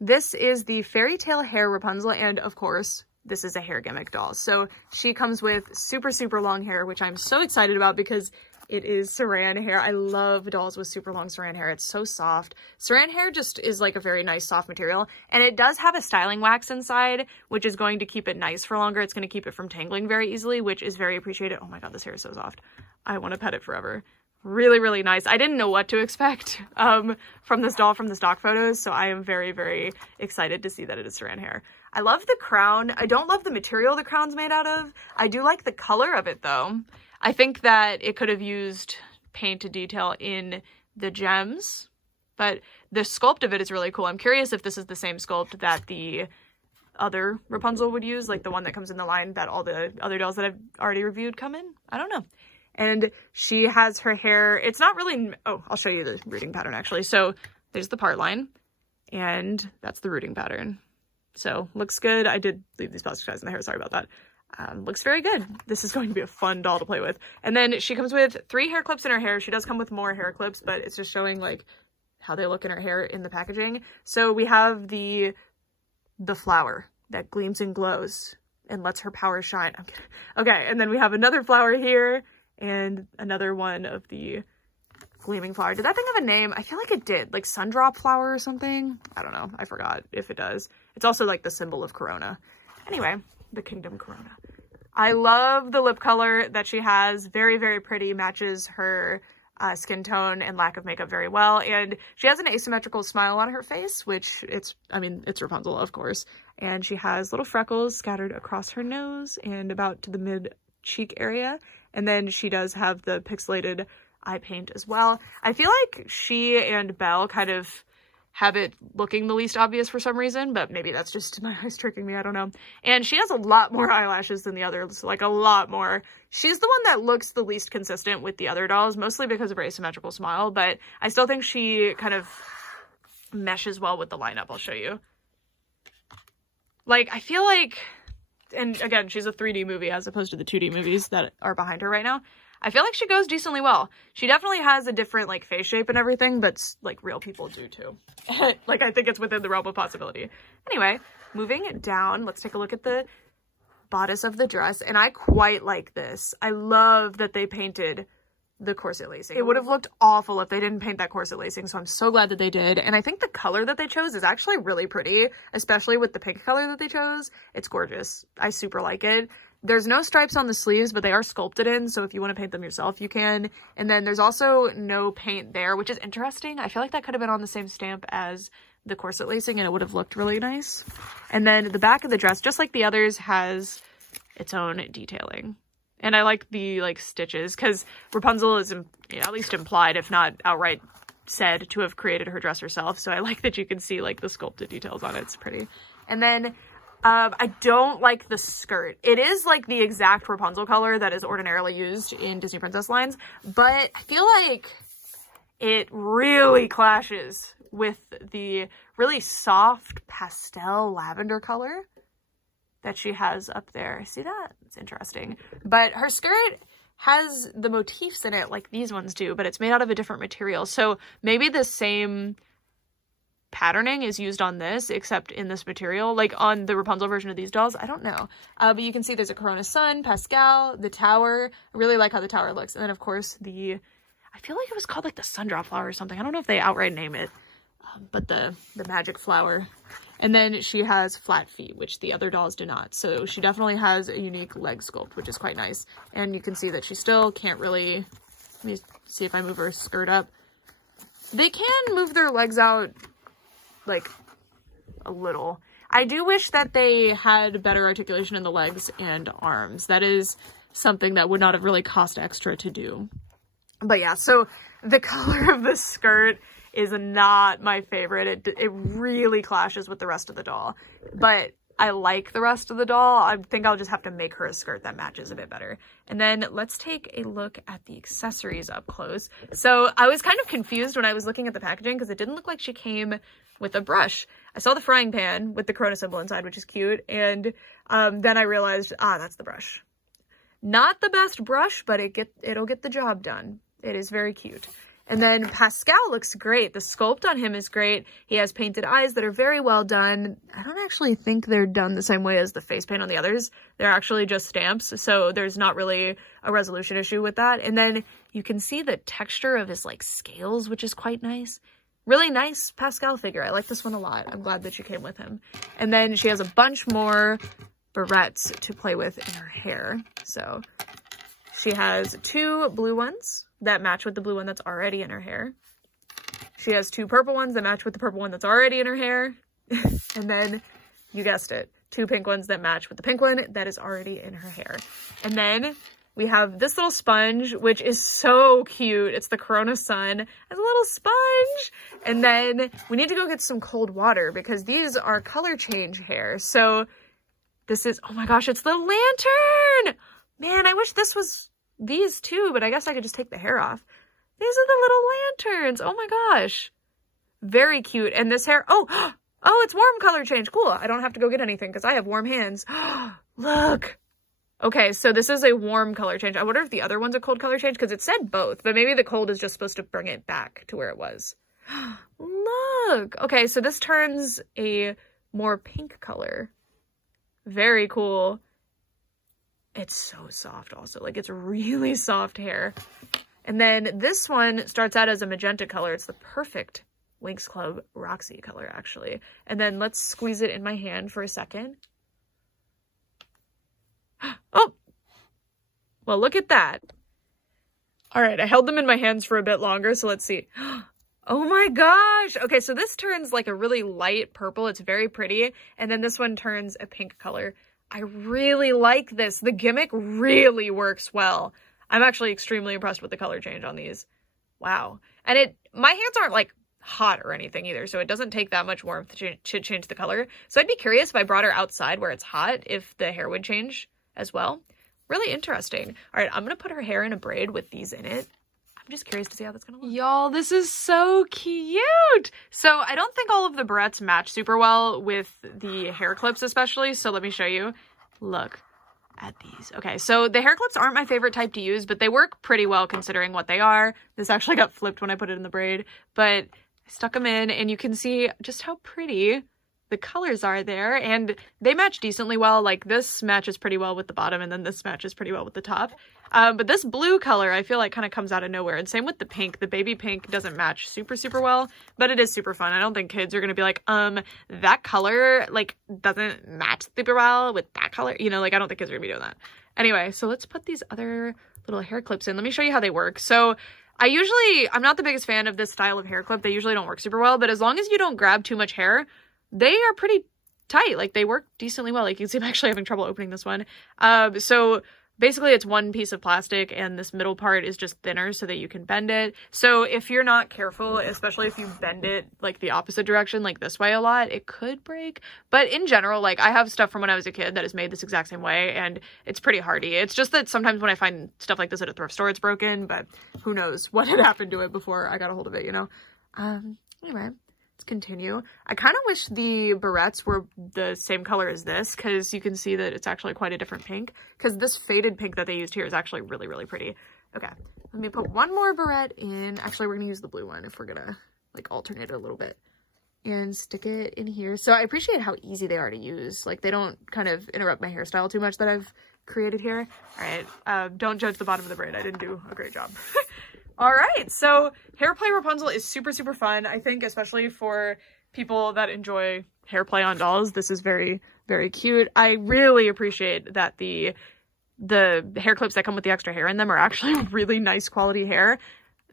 This is the fairy tale hair Rapunzel, and of course, this is a hair gimmick doll. So she comes with super, super long hair, which I'm so excited about because it is saran hair. I love dolls with super long saran hair. It's so soft. Saran hair just is like a very nice soft material, and it does have a styling wax inside, which is going to keep it nice for longer. It's going to keep it from tangling very easily, which is very appreciated. Oh my god, this hair is so soft. I want to pet it forever. Really, really nice. I didn't know what to expect from this doll from the stock photos, so I am very, very excited to see that it is saran hair. I love the crown. I don't love the material the crown's made out of. I do like the color of it, though. I think that it could have used paint to detail in the gems, but the sculpt of it is really cool. I'm curious if this is the same sculpt that the other Rapunzel would use, like the one that comes in the line that all the other dolls that I've already reviewed come in. I don't know. And she has her hair, it's not really, oh, I'll show you the rooting pattern actually. So there's the part line, and that's the rooting pattern. So looks good. I did leave these plastic ties in the hair, sorry about that. Looks very good. This is going to be a fun doll to play with. And then she comes with 3 hair clips in her hair. She does come with more hair clips, but it's just showing like how they look in her hair in the packaging. So we have the flower that gleams and glows and lets her power shine. I'm kidding. Okay, and then we have another flower here, and another one of the gleaming flower. Did that thing have a name? I feel like it did, like Sundrop flower or something. I don't know. I forgot if it does. It's also like the symbol of Corona. Anyway, the Kingdom Corona. I love the lip color that she has. Very, very pretty. Matches her skin tone and lack of makeup very well. And she has an asymmetrical smile on her face, which it's Rapunzel, of course. And she has little freckles scattered across her nose and about to the mid cheek area. And then she does have the pixelated eye paint as well. I feel like she and Belle kind of have it looking the least obvious for some reason, but maybe that's just my eyes tricking me, I don't know. And she has a lot more eyelashes than the others, like a lot more. She's the one that looks the least consistent with the other dolls, mostly because of her asymmetrical smile, but I still think she kind of meshes well with the lineup. I'll show you. Like, I feel like, and again, she's a 3D movie as opposed to the 2D movies that are behind her right now. I feel like she goes decently well. She definitely has a different, like, face shape and everything, but, like, real people do, too. Like, I think it's within the realm of possibility. Anyway, moving down, let's take a look at the bodice of the dress, and I quite like this. I love that they painted the corset lacing. It would have looked awful if they didn't paint that corset lacing, so I'm so glad that they did. And I think the color that they chose is actually really pretty, especially with the pink color that they chose. It's gorgeous. I super like it. There's no stripes on the sleeves, but they are sculpted in, so if you want to paint them yourself, you can. And then there's also no paint there, which is interesting. I feel like that could have been on the same stamp as the corset lacing, and it would have looked really nice. And then the back of the dress, just like the others, has its own detailing. And I like the, like, stitches, because Rapunzel is, at least implied, if not outright said, to have created her dress herself. So I like that you can see, like, the sculpted details on it. It's pretty. And then I don't like the skirt. It is, like, the exact Rapunzel color that is ordinarily used in Disney Princess lines, but I feel like it really clashes with the really soft pastel lavender color that she has up there. See that? It's interesting. But her skirt has the motifs in it like these ones do, but it's made out of a different material. So maybe the same patterning is used on this, except in this material, like on the Rapunzel version of these dolls. I don't know. But you can see there's a Corona Sun, Pascal, the tower. I really like how the tower looks. And then, of course, I feel like it was called like the Sundrop flower or something. I don't know if they outright name it, but the magic flower. And then she has flat feet, which the other dolls do not. So she definitely has a unique leg sculpt, which is quite nice. And you can see that she still can't really, let me see if I move her skirt up. They can move their legs out like a little. I do wish that they had better articulation in the legs and arms. That is something that would not have really cost extra to do. But yeah, so the color of the skirt is not my favorite. It really clashes with the rest of the doll, but I like the rest of the doll. I think I'll just have to make her a skirt that matches a bit better. And then let's take a look at the accessories up close. So I was kind of confused when I was looking at the packaging because it didn't look like she came with a brush. I saw the frying pan with the Corona symbol inside, which is cute. And then I realized, that's the brush. Not the best brush, but it'll get the job done. It is very cute. And then Pascal looks great. The sculpt on him is great. He has painted eyes that are very well done. I don't actually think they're done the same way as the face paint on the others. They're actually just stamps, so there's not really a resolution issue with that. And then you can see the texture of his like scales, which is quite nice. Really nice Pascal figure. I like this one a lot. I'm glad that she came with him. And then she has a bunch more barrettes to play with in her hair. So she has 2 blue ones that match with the blue one that's already in her hair. She has 2 purple ones that match with the purple one that's already in her hair. And then, you guessed it, 2 pink ones that match with the pink one that is already in her hair. And then we have this little sponge, which is so cute. It's the Corona Sun as a little sponge. And then we need to go get some cold water because these are color change hair. So this is, oh my gosh, it's the lantern. Man, I wish this was these too, but I guess I could just take the hair off. These are the little lanterns. Oh my gosh. Very cute. And this hair, oh, it's warm color change. Cool. I don't have to go get anything because I have warm hands. Look. Okay, so this is a warm color change. I wonder if the other one's a cold color change because it said both, but maybe the cold is just supposed to bring it back to where it was. Look. Okay, so this turns a more pink color. Very cool. It's so soft also. Like, it's really soft hair. And then this one starts out as a magenta color. It's the perfect Winx Club Roxy color, actually. And then let's squeeze it in my hand for a second. Oh! Well, look at that. All right, I held them in my hands for a bit longer, so let's see. Oh my gosh! Okay, so this turns like a really light purple. It's very pretty. And then this one turns a pink color. I really like this. The gimmick really works well. I'm actually extremely impressed with the color change on these. Wow. And my hands aren't like hot or anything either, so it doesn't take that much warmth to change the color. So I'd be curious if I brought her outside where it's hot, if the hair would change as well. Really interesting. All right, I'm going to put her hair in a braid with these in it. I'm just curious to see how that's going to look. Y'all, this is so cute. So I don't think all of the barrettes match super well with the hair clips especially. So let me show you. Look at these. Okay, so the hair clips aren't my favorite type to use, but they work pretty well considering what they are. This actually got flipped when I put it in the braid, but I stuck them in and you can see just how pretty the colors are there, and they match decently well. Like, this matches pretty well with the bottom, and then this matches pretty well with the top. But this blue color, I feel like kind of comes out of nowhere. And same with the pink. The baby pink doesn't match super, super well, but it is super fun. I don't think kids are going to be like, that color, like, doesn't match super well with that color. You know, like, I don't think kids are going to be doing that. Anyway, so let's put these other little hair clips in. Let me show you how they work. So I'm not the biggest fan of this style of hair clip. They usually don't work super well, but as long as you don't grab too much hair, they are pretty tight. Like, they work decently well. Like, you can see I'm actually having trouble opening this one. So basically it's one piece of plastic and this middle part is just thinner so that you can bend it. So if you're not careful, especially if you bend it like the opposite direction, like this way a lot, it could break. But in general, like, I have stuff from when I was a kid that is made this exact same way and it's pretty hardy. It's just that sometimes when I find stuff like this at a thrift store, it's broken, but who knows what had happened to it before I got a hold of it, you know? Anyway. Let's continue. I kind of wish the barrettes were the same color as this because you can see that it's actually quite a different pink, because this faded pink that they used here is actually really, really pretty. Okay, let me put one more barrette in. Actually, we're going to use the blue one if we're going to like alternate it a little bit and stick it in here. So I appreciate how easy they are to use. Like, they don't kind of interrupt my hairstyle too much that I've created here. All right, don't judge the bottom of the braid. I didn't do a great job. All right, so hair play Rapunzel is super, super fun. I think especially for people that enjoy hair play on dolls, this is very, very cute. I really appreciate that the hair clips that come with the extra hair in them are actually really nice quality hair.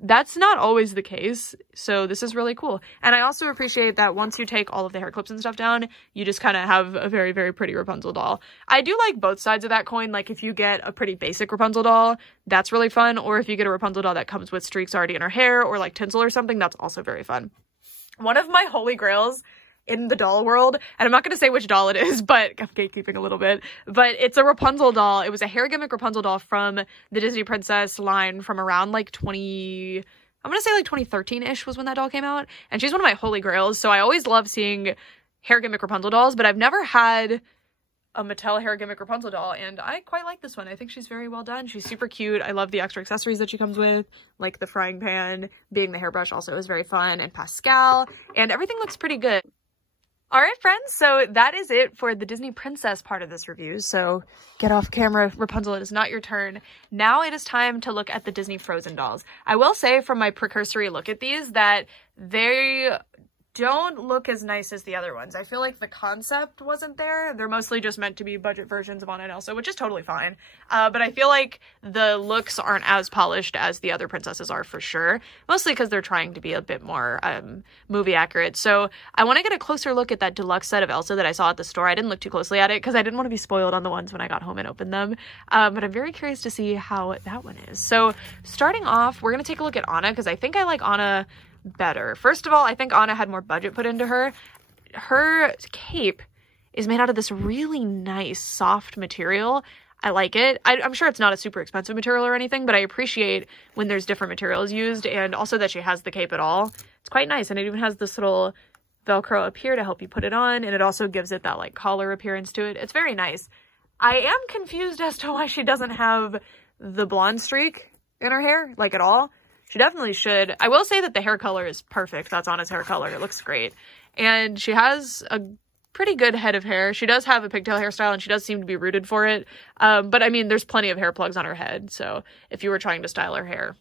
that's not always the case, so this is really cool. And I also appreciate that once you take all of the hair clips and stuff down, you just kind of have a very, very pretty Rapunzel doll. I do like both sides of that coin. Like, if you get a pretty basic Rapunzel doll, that's really fun, or if you get a Rapunzel doll that comes with streaks already in her hair, or like tinsel or something, that's also very fun. One of my holy grails in the doll world, and I'm not going to say which doll it is, but I'm gatekeeping a little bit, but it's a Rapunzel doll. It was a hair gimmick Rapunzel doll from the Disney Princess line from around like 2013-ish was when that doll came out, and she's one of my holy grails, so I always love seeing hair gimmick Rapunzel dolls, but I've never had a Mattel hair gimmick Rapunzel doll, and I quite like this one. I think she's very well done. She's super cute. I love the extra accessories that she comes with, like the frying pan, being the hairbrush also is very fun, and Pascal, and everything looks pretty good. All right, friends, so that is it for the Disney Princess part of this review. So get off camera, Rapunzel, it is not your turn. Now it is time to look at the Disney Frozen dolls. I will say from my precursory look at these that they don't look as nice as the other ones. I feel like the concept wasn't there. They're mostly just meant to be budget versions of Anna and Elsa, which is totally fine. But I feel like the looks aren't as polished as the other princesses are for sure, mostly because they're trying to be a bit more movie accurate. So I want to get a closer look at that deluxe set of Elsa that I saw at the store. I didn't look too closely at it because I didn't want to be spoiled on the ones when I got home and opened them. But I'm very curious to see how that one is. So starting off, we're going to take a look at Anna because I think I like Anna better. First of all, I think Anna had more budget put into her. Her cape is made out of this really nice soft material. I like it. I'm sure it's not a super expensive material or anything, but I appreciate when there's different materials used, and also that she has the cape at all. It's quite nice, and it even has this little Velcro up here to help you put it on, and it also gives it that like collar appearance to it. It's very nice. I am confused as to why she doesn't have the blonde streak in her hair, like at all. She definitely should. I will say that the hair color is perfect. That's Anna's hair color. It looks great. And she has a pretty good head of hair. She does have a pigtail hairstyle, and she does seem to be rooted for it. But I mean, there's plenty of hair plugs on her head. So if you were trying to style her hair,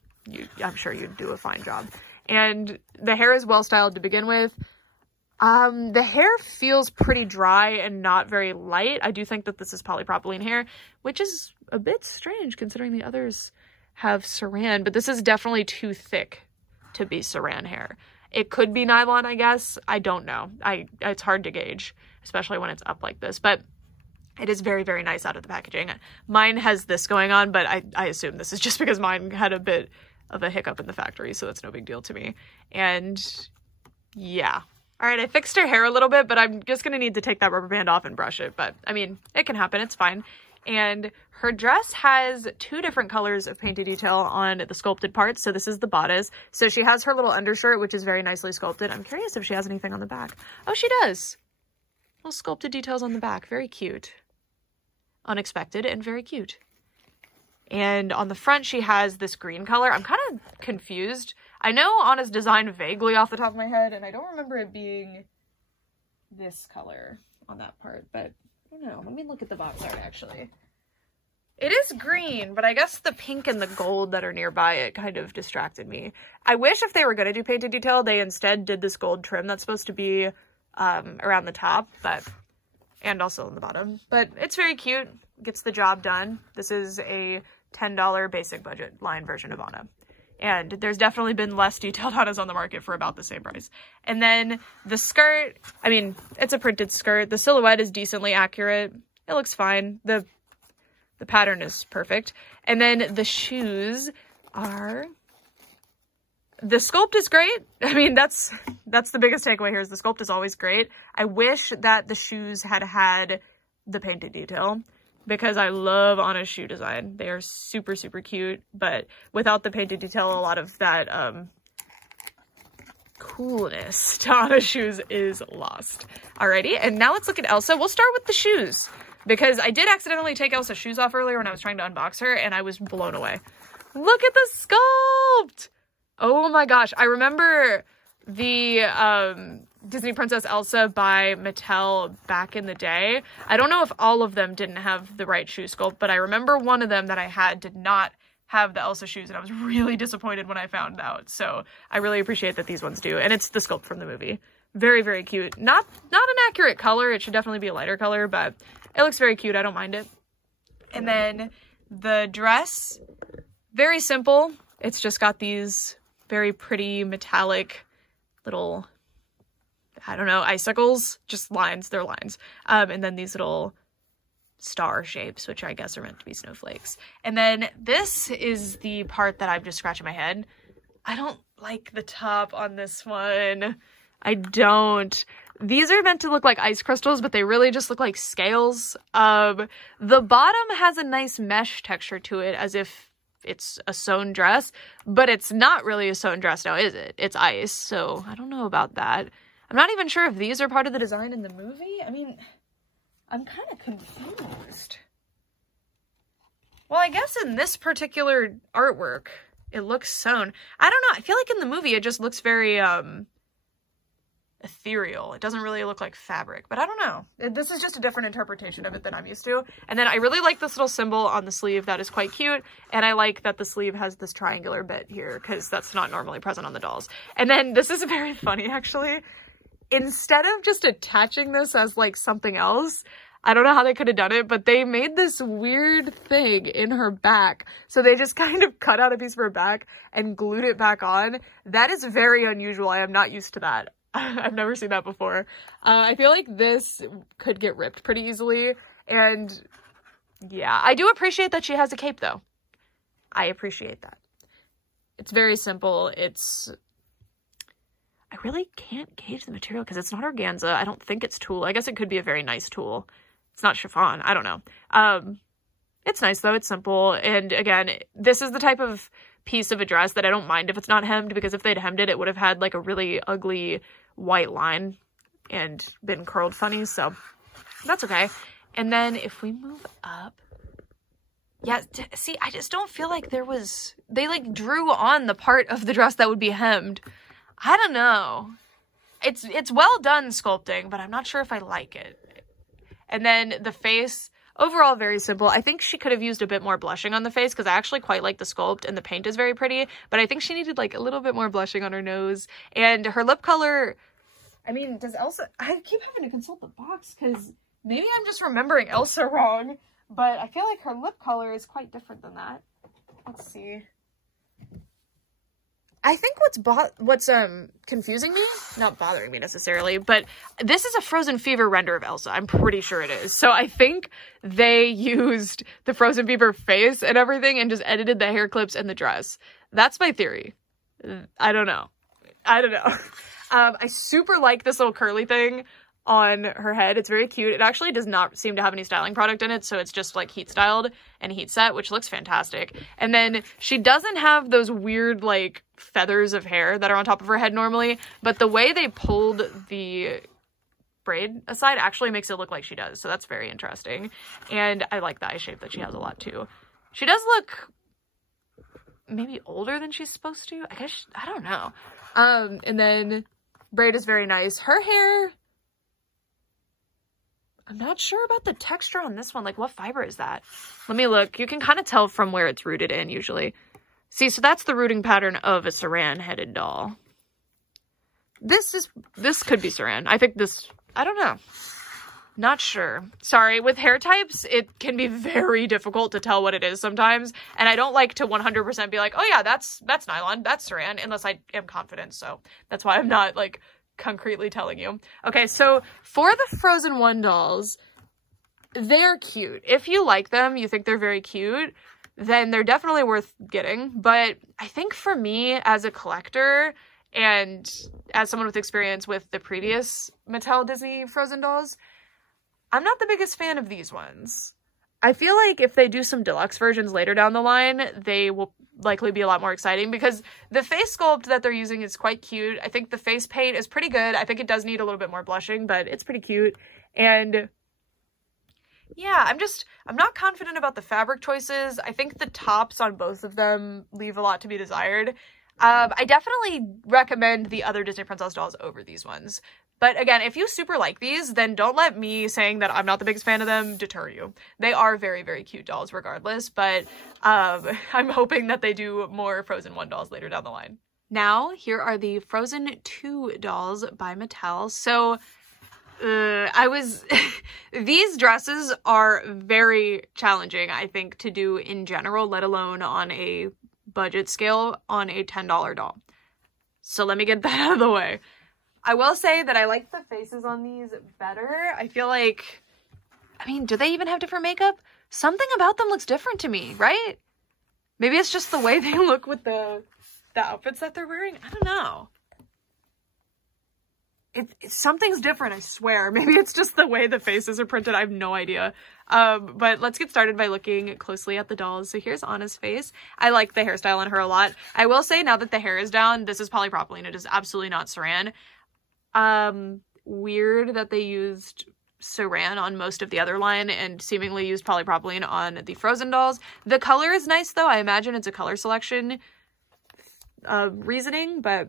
I'm sure you'd do a fine job. And the hair is well styled to begin with. The hair feels pretty dry and not very light. I do think that this is polypropylene hair, which is a bit strange considering the others have saran, but this is definitely too thick to be saran hair. It could be nylon, I guess. I don't know. It's hard to gauge, especially when it's up like this, but it is very, very nice out of the packaging. Mine has this going on, but I assume this is just because mine had a bit of a hiccup in the factory, so that's no big deal to me. And yeah. All right, I fixed her hair a little bit, but I'm just going to need to take that rubber band off and brush it, but I mean, it can happen. It's fine. And her dress has two different colors of painted detail on the sculpted parts. So this is the bodice. So she has her little undershirt, which is very nicely sculpted. I'm curious if she has anything on the back. Oh, she does. Little sculpted details on the back. Very cute. Unexpected and very cute. And on the front, she has this green color. I'm kind of confused. I know Anna's design vaguely off the top of my head, and I don't remember it being this color on that part, but I don't know. Let me look at the box art, actually. It is green, but I guess the pink and the gold that are nearby it kind of distracted me. I wish if they were going to do painted detail, they instead did this gold trim that's supposed to be around the top, and also on the bottom. But it's very cute. Gets the job done. This is a $10 basic budget line version of Anna. And there's definitely been less detailed Annas on the market for about the same price. And then the skirt, I mean, it's a printed skirt. The silhouette is decently accurate. It looks fine. The pattern is perfect. And then the shoes are... The sculpt is great. I mean, that's the biggest takeaway here is the sculpt is always great. I wish that the shoes had had the painted detail, because I love Anna's shoe design. They are super, super cute, but without the painted detail, a lot of that coolness to Anna's shoes is lost. Alrighty, and now let's look at Elsa. We'll start with the shoes, because I did accidentally take Elsa's shoes off earlier when I was trying to unbox her, and I was blown away. Look at the sculpt! Oh my gosh, I remember the Disney Princess Elsa by Mattel back in the day. I don't know if all of them didn't have the right shoe sculpt, but I remember one of them that I had did not have the Elsa shoes, and I was really disappointed when I found out. So I really appreciate that these ones do, and it's the sculpt from the movie. Very, very cute. Not an accurate color. It should definitely be a lighter color, but it looks very cute. I don't mind it. And then the dress, very simple. It's just got these very pretty metallic little, I don't know, icicles, just lines, they're lines. And then these little star shapes, which I guess are meant to be snowflakes. And then this is the part that I'm just scratching my head. I don't like the top on this one. I don't. These are meant to look like ice crystals, but they really just look like scales. The bottom has a nice mesh texture to it, as if it's a sewn dress, but it's not really a sewn dress now, is it? It's ice, so I don't know about that. I'm not even sure if these are part of the design in the movie. I mean, I'm kind of confused. Well, I guess in this particular artwork, it looks sewn. I don't know. I feel like in the movie, it just looks very, ethereal. It doesn't really look like fabric, but I don't know. This is just a different interpretation of it than I'm used to. And then I really like this little symbol on the sleeve. That is quite cute. And I like that the sleeve has this triangular bit here because that's not normally present on the dolls. And then this is very funny, actually. Instead of just attaching this as like something else, I don't know how they could have done it, but they made this weird thing in her back. So they just kind of cut out a piece of her back and glued it back on. That is very unusual. I am not used to that. I've never seen that before. I feel like this could get ripped pretty easily. And yeah, I do appreciate that she has a cape though. I appreciate that. It's very simple. I really can't gauge the material because it's not organza. I don't think it's tulle. I guess it could be a very nice tulle. It's not chiffon. I don't know. It's nice though. It's simple. And again, this is the type of piece of a dress that I don't mind if it's not hemmed, because if they'd hemmed it, it would have had like a really ugly white line and been curled funny. So that's okay. And then if we move up, yeah, see, I just don't feel like they like drew on the part of the dress that would be hemmed. I don't know. It's well done sculpting, but I'm not sure if I like it. And then the face, overall very simple. I think she could have used a bit more blushing on the face because I actually quite like the sculpt and the paint is very pretty, but I think she needed like a little bit more blushing on her nose. And her lip color, I mean, does Elsa, I keep having to consult the box because maybe I'm just remembering Elsa wrong, but I feel like her lip color is quite different than that. Let's see. I think what's confusing me, not bothering me necessarily, but this is a Frozen Fever render of Elsa. I'm pretty sure it is. So I think they used the Frozen Fever face and everything and just edited the hair clips and the dress. That's my theory. I don't know. I super like this little curly thing on her head. It's very cute. It actually does not seem to have any styling product in it, so it's just like heat styled and heat set, which looks fantastic. And then she doesn't have those weird like feathers of hair that are on top of her head normally, but the way they pulled the braid aside actually makes it look like she does, so that's very interesting. And I like the eye shape that she has a lot too. She does look maybe older than she's supposed to, I guess. I don't know. And then braid is very nice. Her hair, I'm not sure about the texture on this one. Like, what fiber is that? Let me look. You can kind of tell from where it's rooted in usually. See, so that's the rooting pattern of a saran-headed doll. This could be saran. I think this, I don't know. Not sure. Sorry, with hair types, it can be very difficult to tell what it is sometimes. And I don't like to 100% be like, oh yeah, that's nylon, that's saran, unless I am confident. So that's why I'm not like concretely telling you. Okay, so for the Frozen 1 dolls, they're cute. If you like them, you think they're very cute, then they're definitely worth getting. But I think for me as a collector and as someone with experience with the previous Mattel Disney Frozen dolls, I'm not the biggest fan of these ones. I feel like if they do some deluxe versions later down the line, they will likely be a lot more exciting because the face sculpt that they're using is quite cute. I think the face paint is pretty good. I think it does need a little bit more blushing, but it's pretty cute. And yeah, I'm not confident about the fabric choices. I think the tops on both of them leave a lot to be desired. I definitely recommend the other Disney Princess dolls over these ones. But again, if you super like these, then don't let me saying that I'm not the biggest fan of them deter you. They are very, very cute dolls regardless, but I'm hoping that they do more Frozen 1 dolls later down the line. Now, here are the Frozen 2 dolls by Mattel. So, these dresses are very challenging, I think, to do in general, let alone on a budget scale on a $10 doll. So let me get that out of the way. I will say that I like the faces on these better. I feel like, I mean, do they even have different makeup? Something about them looks different to me, right? Maybe it's just the way they look with the outfits that they're wearing. I don't know. Something's different, I swear. Maybe it's just the way the faces are printed. I have no idea. But let's get started by looking closely at the dolls. So here's Anna's face. I like the hairstyle on her a lot. I will say, now that the hair is down, this is polypropylene. It is absolutely not saran. Weird that they used saran on most of the other line and seemingly used polypropylene on the Frozen dolls. The color is nice, though. I imagine it's a color selection reasoning, but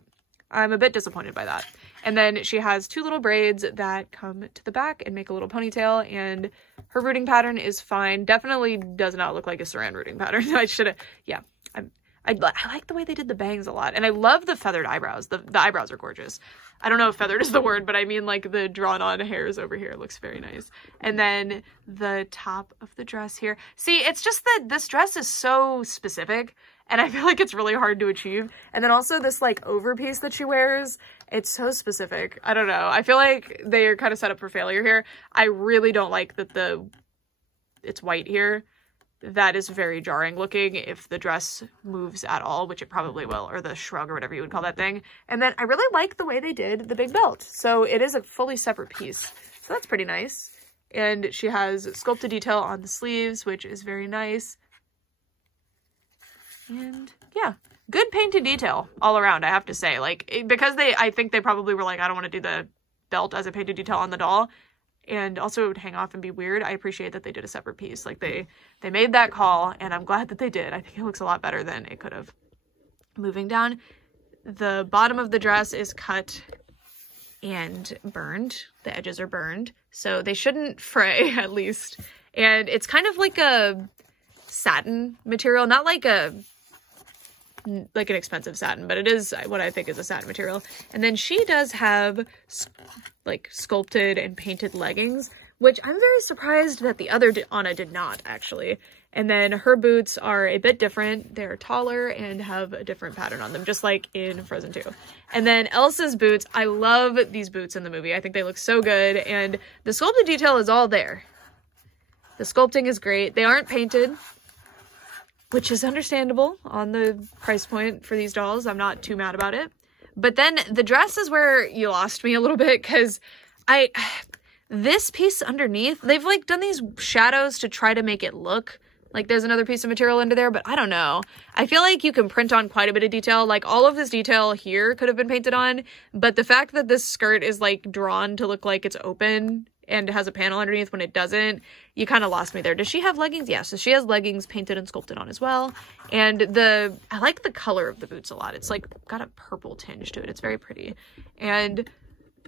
I'm a bit disappointed by that. And then she has two little braids that come to the back and make a little ponytail, and her rooting pattern is fine. Definitely does not look like a saran rooting pattern. I should have, yeah. I like the way they did the bangs a lot, and I love the feathered eyebrows. The eyebrows are gorgeous. I don't know if feathered is the word, but I mean like the drawn on hairs over here looks very nice. And then the top of the dress here. See, it's just that this dress is so specific, and I feel like it's really hard to achieve. And then also this like overpiece that she wears, it's so specific. I don't know. I feel like they are kind of set up for failure here. I really don't like that it's white here. That is very jarring looking if the dress moves at all, which it probably will, or the shrug or whatever you would call that thing. And then I really like the way they did the big belt. So it is a fully separate piece. So that's pretty nice. And she has sculpted detail on the sleeves, which is very nice. And yeah, good painted detail all around, I have to say. Like, because I think they probably were like, I don't want to do the belt as a painted detail on the doll. And also it would hang off and be weird. I appreciate that they did a separate piece. Like they made that call, and I'm glad that they did. I think it looks a lot better than it could have. Moving down, the bottom of the dress is cut and burned. The edges are burned, so they shouldn't fray, at least. And it's kind of like a satin material, not like an expensive satin, but it is what I think is a satin material. And then she does have like sculpted and painted leggings, which I'm very surprised that the other Anna did not, actually. And then her boots are a bit different. They're taller and have a different pattern on them, just like in Frozen 2. And then Elsa's boots, I love these boots in the movie. I think they look so good, and the sculpted detail is all there. The sculpting is great. They aren't painted, which is understandable on the price point for these dolls. I'm not too mad about it. But then the dress is where you lost me a little bit, because this piece underneath, they've like done these shadows to try to make it look like there's another piece of material under there, but I don't know. I feel like you can print on quite a bit of detail. Like all of this detail here could have been painted on, but the fact that this skirt is like drawn to look like it's open and has a panel underneath when it doesn't, you kind of lost me there. Does she have leggings? Yeah, so she has leggings painted and sculpted on as well. And I like the color of the boots a lot. It's like got a purple tinge to it. It's very pretty. And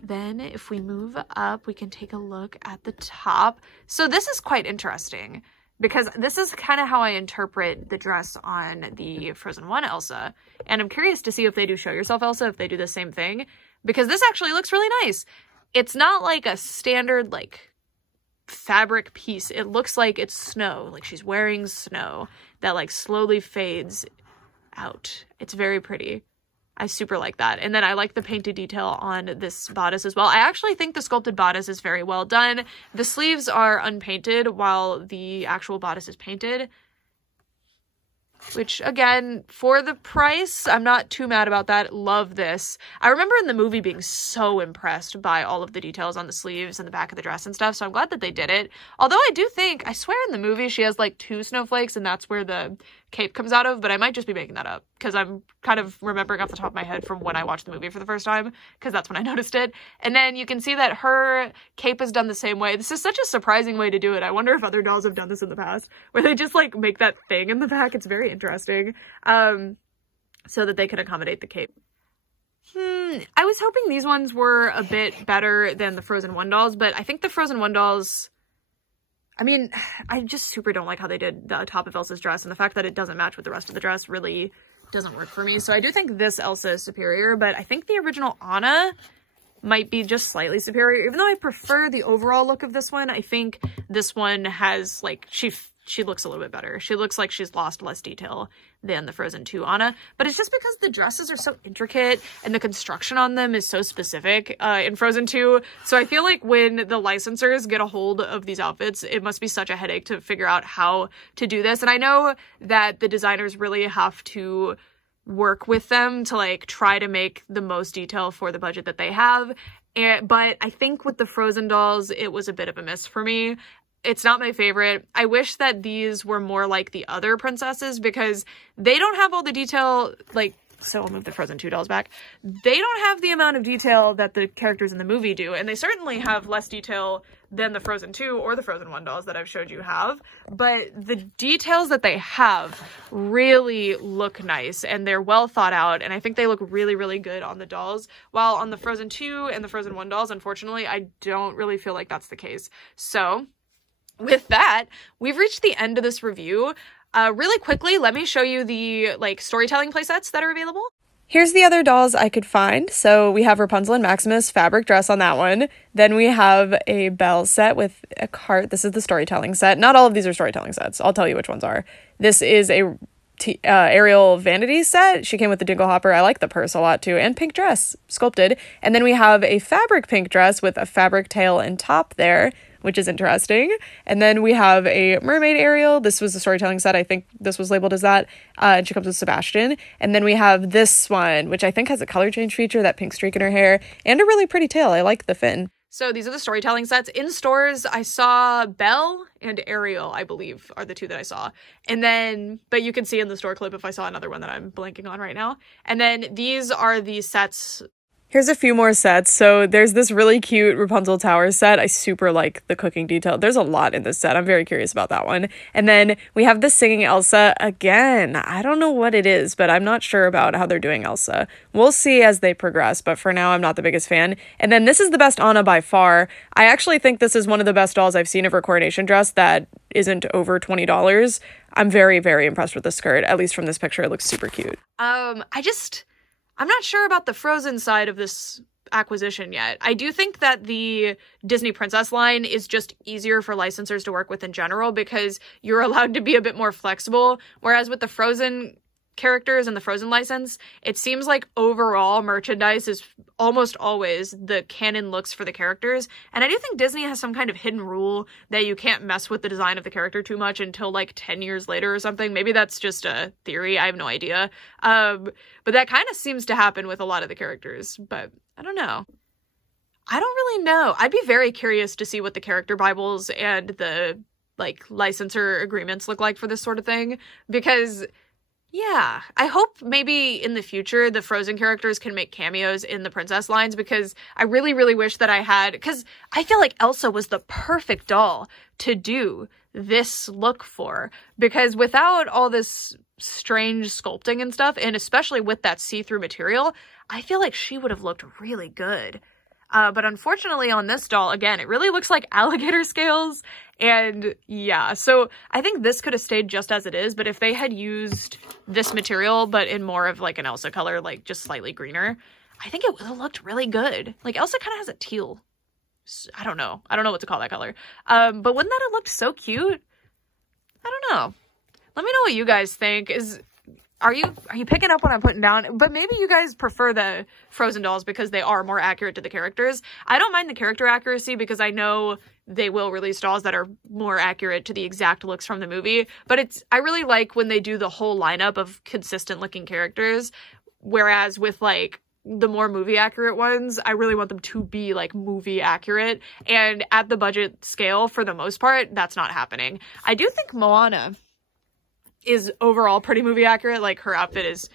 then if we move up, we can take a look at the top. So this is quite interesting, because this is kind of how I interpret the dress on the Frozen 1 Elsa. And I'm curious to see if they do Show Yourself Elsa, if they do the same thing, because this actually looks really nice. It's not like a standard like fabric piece. It looks like it's snow, like she's wearing snow that like slowly fades out. It's very pretty. I super like that. And then I like the painted detail on this bodice as well. I actually think the sculpted bodice is very well done. The sleeves are unpainted while the actual bodice is painted, which again, for the price, I'm not too mad about that. Love this. I remember in the movie being so impressed by all of the details on the sleeves and the back of the dress and stuff, so I'm glad that they did it. Although I do think, I swear in the movie she has like 2 snowflakes and that's where the cape comes out of, but I might just be making that up because I'm kind of remembering off the top of my head from when I watched the movie for the first time, because that's when I noticed it. And then you can see that her cape is done the same way. This is such a surprising way to do it. I wonder if other dolls have done this in the past, where they just like make that thing in the back. It's very interesting, so that they can accommodate the cape. I was hoping these ones were a bit better than the Frozen 1 dolls, but I think the Frozen 1 dolls, I mean, I just super don't like how they did the top of Elsa's dress, and the fact that it doesn't match with the rest of the dress really doesn't work for me. So I do think this Elsa is superior, but I think the original Anna might be just slightly superior. Even though I prefer the overall look of this one, I think this one has, like, she she looks a little bit better. She looks like she's lost less detail than the Frozen 2 Anna, but it's just because the dresses are so intricate and the construction on them is so specific in Frozen 2. So I feel like when the licensors get a hold of these outfits, it must be such a headache to figure out how to do this. And I know that the designers really have to work with them to like try to make the most detail for the budget that they have. But I think with the Frozen dolls, it was a bit of a miss for me. It's not my favorite. I wish that these were more like the other princesses because they don't have all the detail, like, so I'll move the Frozen 2 dolls back. They don't have the amount of detail that the characters in the movie do, and they certainly have less detail than the Frozen 2 or the Frozen 1 dolls that I've showed you have, but the details that they have really look nice, and they're well thought out, and I think they look really, really good on the dolls, while on the Frozen 2 and the Frozen 1 dolls, unfortunately, I don't really feel like that's the case. So with that, we've reached the end of this review. Really quickly, let me show you the like storytelling playsets that are available. Here's the other dolls I could find. So we have Rapunzel and Maximus fabric dress on that one. Then we have a Belle set with a cart. This is the storytelling set. Not all of these are storytelling sets. I'll tell you which ones are. This is a Ariel vanity set. She came with the dingle hopper. I like the purse a lot too. And pink dress, sculpted. And then we have a fabric pink dress with a fabric tail and top there, which is interesting. And then we have a mermaid Ariel. This was the storytelling set. I think this was labeled as that. And she comes with Sebastian. And then we have this one, which I think has a color change feature, that pink streak in her hair, and a really pretty tail. I like the fin. So these are the storytelling sets. In stores, I saw Belle and Ariel, I believe, are the two that I saw. And then, but you can see in the store clip if I saw another one that I'm blanking on right now. And then these are the sets. Here's a few more sets. So there's this really cute Rapunzel Tower set. I super like the cooking detail. There's a lot in this set. I'm very curious about that one. And then we have the singing Elsa again. I don't know what it is, but I'm not sure about how they're doing Elsa. We'll see as they progress, but for now I'm not the biggest fan. And then this is the best Anna by far. I actually think this is one of the best dolls I've seen of her coronation dress that isn't over $20. I'm very, very impressed with the skirt. At least from this picture, it looks super cute. I'm not sure about the Frozen side of this acquisition yet. I do think that the Disney Princess line is just easier for licensors to work with in general because you're allowed to be a bit more flexible, whereas with the Frozen characters and the Frozen license, it seems like overall merchandise is almost always the canon looks for the characters, and I do think Disney has some kind of hidden rule that you can't mess with the design of the character too much until like 10 years later or something. Maybe that's just a theory, I have no idea, but that kind of seems to happen with a lot of the characters, but I don't know. I don't really know. I'd be very curious to see what the character bibles and the like licensor agreements look like for this sort of thing, because yeah, I hope maybe in the future the Frozen characters can make cameos in the princess lines, because I really, really wish that I had, because I feel like Elsa was the perfect doll to do this look for, because without all this strange sculpting and stuff, and especially with that see-through material, I feel like she would have looked really good. But unfortunately on this doll, again, it really looks like alligator scales, and yeah, so I think this could have stayed just as it is, but if they had used this material, but in more of like an Elsa color, like just slightly greener, I think it would have looked really good. Like Elsa kind of has a teal, I don't know what to call that color, but wouldn't that have looked so cute? I don't know. Let me know what you guys think. Are you picking up what I'm putting down? But maybe you guys prefer the Frozen dolls because they are more accurate to the characters. I don't mind the character accuracy because I know they will release dolls that are more accurate to the exact looks from the movie. But I really like when they do the whole lineup of consistent looking characters. Whereas with like the more movie accurate ones, I really want them to be like movie accurate. And at the budget scale, for the most part, that's not happening. I do think Moana is overall pretty movie accurate. Like her outfit is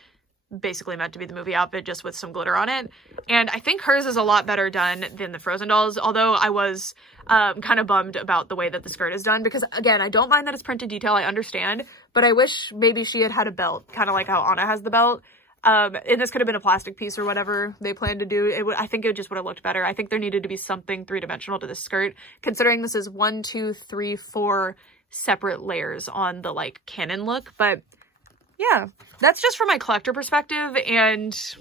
basically meant to be the movie outfit just with some glitter on it, and I think hers is a lot better done than the Frozen dolls, although I was kind of bummed about the way that the skirt is done, because again, I don't mind that it's printed detail, I understand, but I wish maybe she had a belt, kind of like how Anna has the belt, and this could have been a plastic piece or whatever they planned to do. I think it just would have looked better. I think there needed to be something three-dimensional to this skirt, considering this is 1, 2, 3, 4 separate layers on the like canon look. But yeah, that's just from my collector perspective, and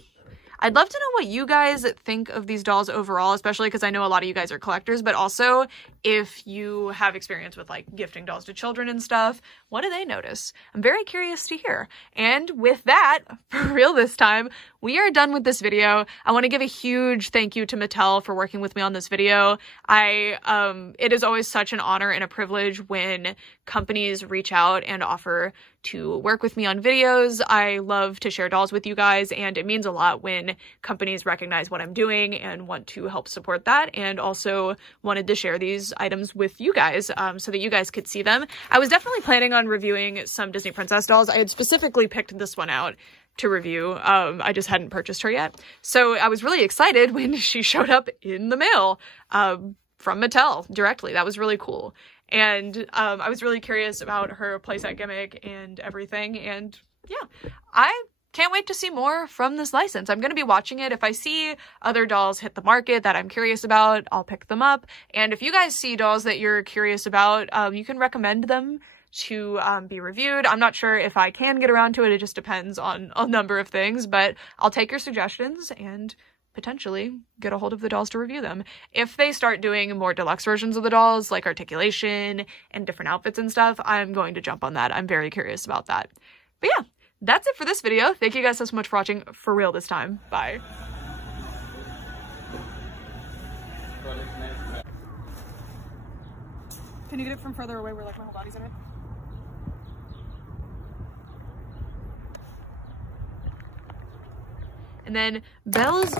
I'd love to know what you guys think of these dolls overall, especially because I know a lot of you guys are collectors, but also if you have experience with like gifting dolls to children and stuff, what do they notice? I'm very curious to hear. And with that, for real this time, we are done with this video. I want to give a huge thank you to Mattel for working with me on this video. It is always such an honor and a privilege when companies reach out and offer to work with me on videos. I love to share dolls with you guys, and it means a lot when companies recognize what I'm doing and want to help support that, and also wanted to share these items with you guys so that you guys could see them. I was definitely planning on reviewing some Disney Princess dolls. I had specifically picked this one out to review. I just hadn't purchased her yet. So I was really excited when she showed up in the mail from Mattel directly. That was really cool. And I was really curious about her playset gimmick and everything. And yeah, I can't wait to see more from this license. I'm going to be watching it. If I see other dolls hit the market that I'm curious about, I'll pick them up. And if you guys see dolls that you're curious about, you can recommend them to be reviewed. I'm not sure if I can get around to it. It just depends on a number of things, but I'll take your suggestions and potentially get a hold of the dolls to review them. If they start doing more deluxe versions of the dolls, like articulation and different outfits and stuff, I'm going to jump on that. I'm very curious about that. But yeah, that's it for this video. Thank you guys so much for watching, for real this time. Bye. Can you get it from further away where like my whole body's in it? And then Belle's